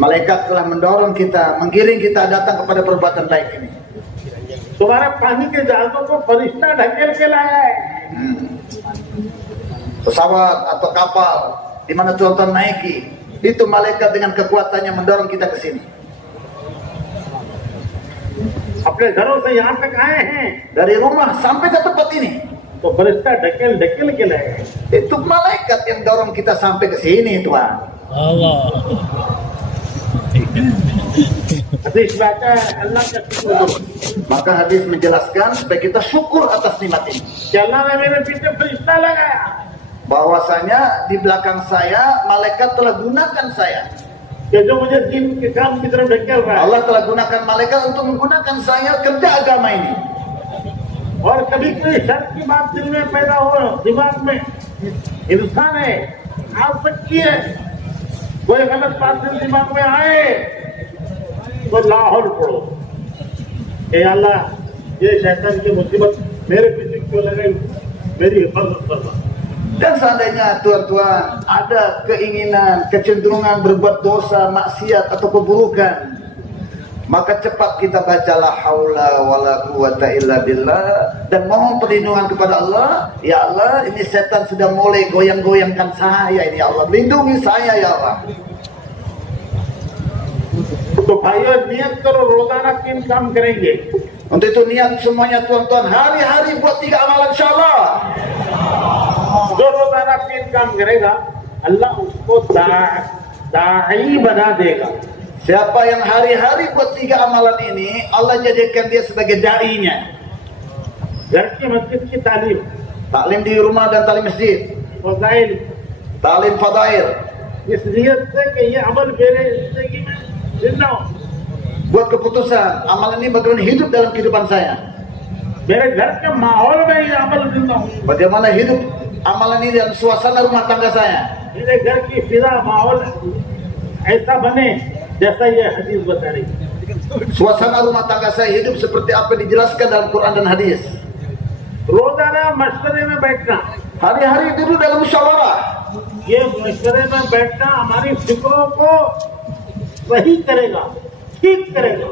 Malaikat telah mendorong kita, menggiring kita datang kepada perbuatan baik ini. तुम्हारे पानी के जहाजों को फरिश्ता ढकेल के लाया है. Pesawat atau kapal di mana tuan-tuan naiki, itu malaikat dengan kekuatannya mendorong kita ke sini. अपने घरों से यहाँ तक आए हैं Dari rumah sampai ke tempat ini, तो फरिश्ता ढकेल ढकेल के लाया है. itu malaikat yang dorong kita sampai ke sini, Tuhan. हदीस में आता है अल्लाह का शुक्र करो Maka hadis menjelaskan supaya kita syukur atas nikmat ini. कि अल्लाह ने मेरे पीछे फरिश्ता लगाया. Bahwasanya di belakang saya malaikat telah gunakan saya. कि जो मुझे दिन के काम की तरफ ढकेल रहा है. Allah telah gunakan malaikat untuk menggunakan saya kerja agama ini. और कभी कोई शक की बात दिल में पैदा हो दिमाग में, इंसान है आ सकती है, कोई गलत बात दिमाग में आए तो लाहौल पढ़ो ए अल्लाह ये शैतान की मुसीबत मेरे पीछे क्यों लगाई, मेरी हिफाजत करना. Dan seandainya tuan-tuan ada keinginan, kecenderungan berbuat dosa, maksiat atau keburukan, maka cepat kita baca la haula wala quwata illa billah dan mohon perlindungan kepada Allah. Ya Allah, ini setan sudah mulai goyang-goyangkan saya ini, ya Allah. Lindungi saya ya Allah. तो भाइयों नियत करो रोजाना 3 काम करेंगे. Untuk itu niat semuanya tuan-tuan hari-hari buat 3 amalan insyaallah. जो रोजाना 3 काम करेगा अल्लाह उसको दाई बना देगा. Siapa yang hari-hari buat 3 amalan ini, Allah jadikan dia sebagai dai-nya. घर की मस्जिद की तालीम, Taklim di rumah dan taklim masjid, फजाइल, taklim fadail. इस नियत से कि ये अमल मेरे जिंदगी में जिंदा हो, Buat keputusan, amalan ini bagaimana hidup dalam kehidupan saya. मेरे घर के माहौल में ये अमल जिंदा हो, Bagaimana hidup amalan ini dalam suasana rumah tangga saya. मेरे घर की फिजा माहौल ऐसा बने जैसा ये हदीस बता रही. Suasana rumah tangga saya hidup seperti apa yang dijelaskan dalam Quran dan hadis. रोजाना मशवरे में बैठना, Hari-hari duduk dalam musyawarah. ये मशवरे में बैठना हमारी फिक्रों को सही करेगा, ठीक करेगा.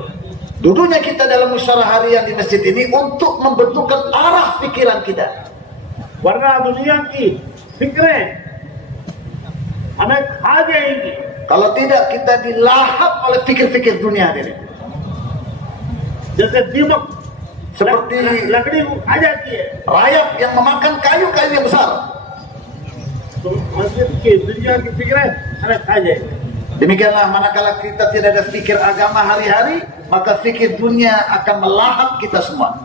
Duduknya kita dalam musyawarah harian di masjid ini untuk membentukkan arah pikiran kita. वरना दुनिया की फिक्रें हमें खा जाएंगी. Kalau tidak, kita dilahap oleh fikir-fikir dunia ini. जैसे दीमक Seperti लकड़ी को खा जाती है, rayap yang memakan kayu-kayu yang besar. तो मस्जिद की दुनिया की फिक्रें हमें खा जाएंगी. Demikianlah manakala kita tidak ada fikir agama hari-hari, maka fikir dunia akan melahap kita semua.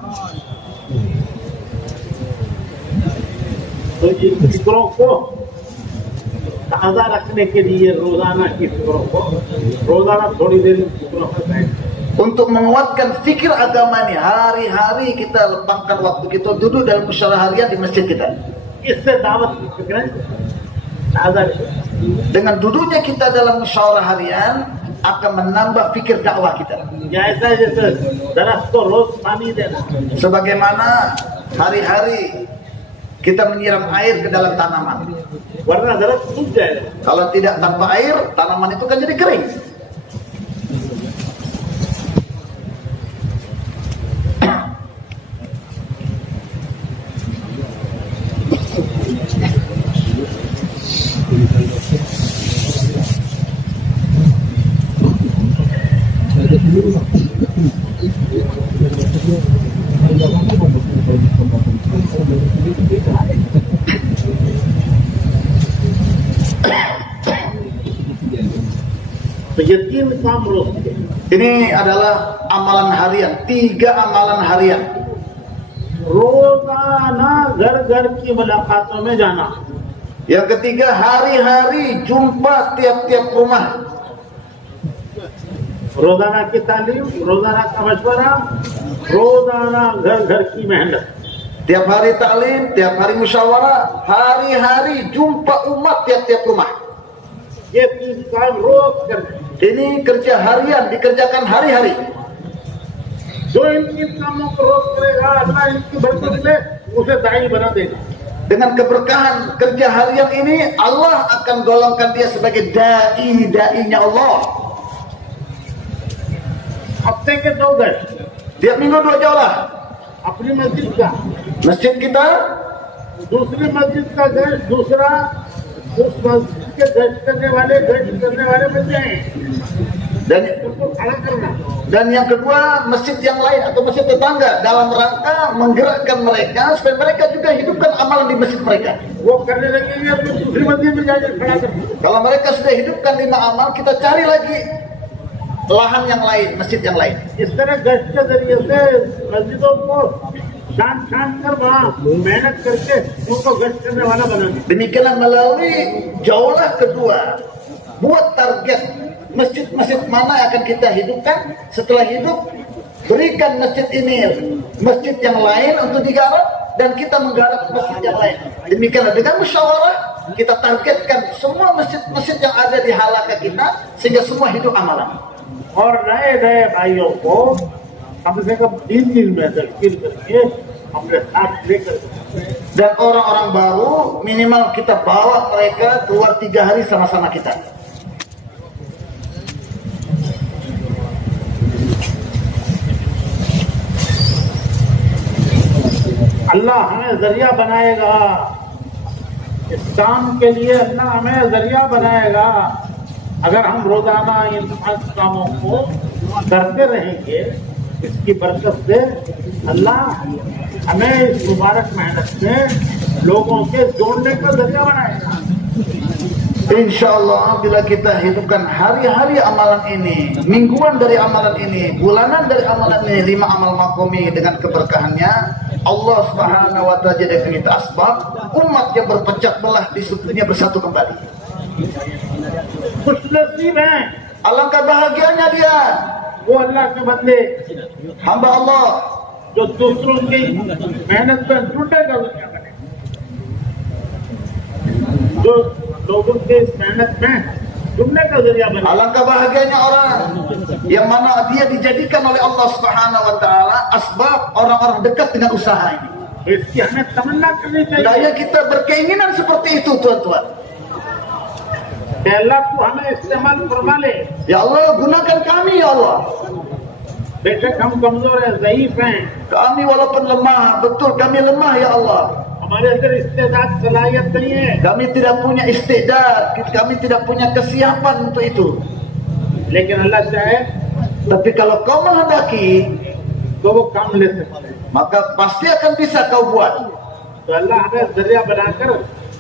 तो इन फिक्रों को ताज़ा रखने के लिए रोजाना की फिक्रों को रोजाना थोड़ी देर इन फिक्रों पर बैठ, Untuk menguatkan fikir agama ini, hari-hari kita lapangkan waktu kita duduk dalam musyawarah harian di masjid kita. इससे दावत की फिक्रें ताज़ा रहें. Dengan duduknya kita dalam musyawarah harian akan menambah fikir dakwah kita. या ऐसा है जैसे दरख्त को रोज पानी देना, Sebagaimana hari-hari kita menyiram air ke dalam tanaman. वरना दरख्त सूख जाएगा. Kalau tidak tanpa air, tanaman itu kan jadi kering. तो ये 3 काम रोज के. Ini adalah amalan harian, 3 amalan harian. रोजाना घर घर की मुलाकातों में जाना. Yang ketiga, hari-hari jumpa tiap-tiap rumah. रोजाना की तालीम, रोजाना का मशवरा, रोजाना घर घर की मेहनत। Tiap hari taklim, tiap hari musyawarah, hari-hari jumpa umat tiap-tiap rumah. ये 3 काम रोज करते। Ini kerja harian, dikerjakan hari-hari. जो इन 3 कामों को रोज करेगा, अल्लाह इनकी बरकत से उसे दाई बना देगा। Dengan keberkahan kerja harian ini, Allah akan golongkan dia sebagai da'inya Allah. हफ्ते के 2 गज Tiap minggu 2 jaulah. अपनी मस्जिद का, Masjid kita, दूसरी मस्जिद का गज, दूसरा उस मस्जिद के गज करने वाले मिल जाए, dan उनको खड़ा करना। yang kedua masjid yang lain atau masjid tetangga dalam rangka menggerakkan mereka supaya mereka juga hidupkan amalan di masjid mereka. वो करने लगेंगे तो दूसरी मस्जिद में जाके खड़ा करना। Kalau mereka sudah hidupkan 5 amal, kita cari lagi lahan yang lain, masjid yang lain. इस तरह गज के जरिए से मस्जिदों को छान कर वहाँ मेहनत करके उनको गज करने वाला बनाना। Demikianlah melalui jaulah kedua, buat target masjid-masjid mana yang akan kita hidupkan. Setelah hidup, berikan masjid ini masjid yang lain untuk digarap, dan kita menggarap masjid yang lain. Demikianlah dengan musyawarah kita targetkan semua masjid-masjid yang ada di halaka kita sehingga semua hidup amalan. और नए नए भाइयों को कम से कम 3 दिन में तलकीन करके अपने साथ लेकर, Dan orang-orang baru minimal kita bawa mereka keluar 3 hari sama-sama kita. अल्लाह हमें जरिया बनाएगा इस काम के लिए। अल्लाह हमें जरिया बनाएगा अगर हम रोजाना इन 5 कामों को करते रहेंगे। इसकी बरकत से अल्लाह हमें इस मुबारक मेहनत से लोगों के जोड़ने का जरिया बनाएगा। Insya-Allah bila kita hidupkan hari-hari amalan ini, mingguan dari amalan ini, bulanan dari amalan ini, 5 amal makomi dengan keberkahannya, Allah Subhanahu wa taala jadikan kita asbab umat yang berpecah belah di dunia bersatu kembali. खुश नसीब हैं Alangkah bahagianya dia, वो अल्लाह के बंदे hamba Allah जो दूसरों की मेहनत में जुटे का जरिया बने, जो लोगों के इस मेहनत में जुड़ने का जरिया बने। Alangkah bahagianya orang yang mana dia dijadikan oleh Allah Subhanahu wa taala asbab orang-orang dekat dengan usaha ini. इसकी हमें तमन्ना करनी चाहिए Daya kita berkeinginan seperti itu, tuan-tuan. कि अल्लाह को हमें इस्तेमाल फरमा ले। Ya Allah, gunakan kami ya Allah. बेशक हम कमजोर हैं, ज़ईफ हैं, Kami walaupun lemah, betul kami lemah ya Allah. हमारे अंदर इस्तेदाद सलाहियत नहीं है, Kami tidak punya istidad, kami tidak punya kesiapan untuk itu. लेकिन अल्लाह चाहे Tapi kalau kau menghendaki, तो वो काम ले सकते हैं। maka pasti akan bisa kau buat. तो अल्लाह हमें जरिया बनाकर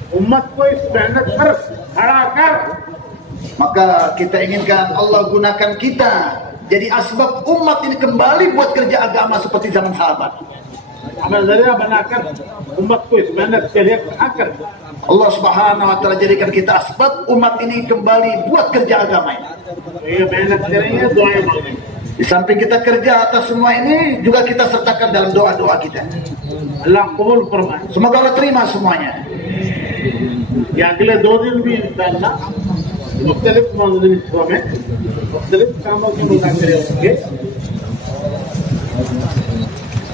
उम्मत को इस मेहनत पर खड़ा कर Maka kita inginkan Allah gunakan kita jadi asbab umat ini kembali buat kerja agama seperti zaman sahabat. हमें जरिया बनाकर उम्मत को इस मेहनत के लिए खड़ा कर। Allah Subhanahu wa taala jadikan kita asbab umat ini kembali buat kerja agama ini. तो ये मेहनत करेंगे, दुआएं मांगेंगे। Di samping kita kerja atas semua ini, juga kita sertakan dalam doa-doa kita. अल्लाह कबूल फरमाए। Semoga Allah terima semuanya. ये अगले 2 दिन भी इंशाअल्लाह मुख्तलिफ मौजूदों में मुख्तलिफ कामों के मुज़ाकरे होंगे।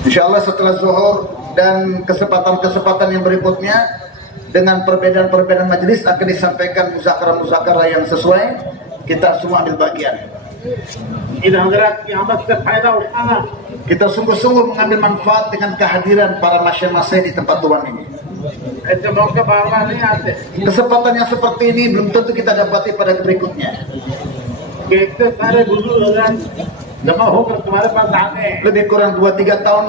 Insyaallah setelah zuhur dan kesempatan-kesempatan yang berikutnya dengan perbedaan-perbedaan majelis akan disampaikan muzakarah-muzakarah yang sesuai. Kita semua ambil bagian. इन हजरात की आमद से फायदा उठाना, Kita sungguh-sungguh mengambil manfaat dengan kehadiran para masyayikh di tempat Tuhan ini. ऐसे मौके बार बार नहीं आते Kesempatan yang seperti ini belum tentu kita dapati pada berikutnya. कि इतने सारे बुजुर्ग हजरात जमा होकर तुम्हारे पास आ गए। Lebih kurang 2-3 tahun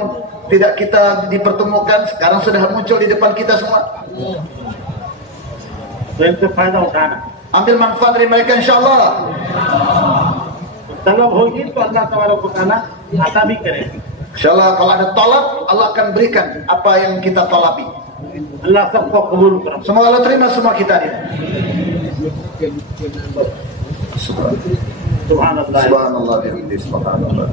tidak kita dipertemukan, sekarang sudah muncul di depan kita semua. तो इनसे फायदा उठाना, Ambil manfaat dari mereka insyaallah. तलब होगी तो अल्लाह तबारक व तआला अता भी करेगा। Insyaallah kalau ada tolak, Allah akan berikan apa yang kita tolabi. अल्लाह सबको कबूल करे। Semoga Allah terima semua kita ini. Subhanallah. Subhanallah, subhanallah.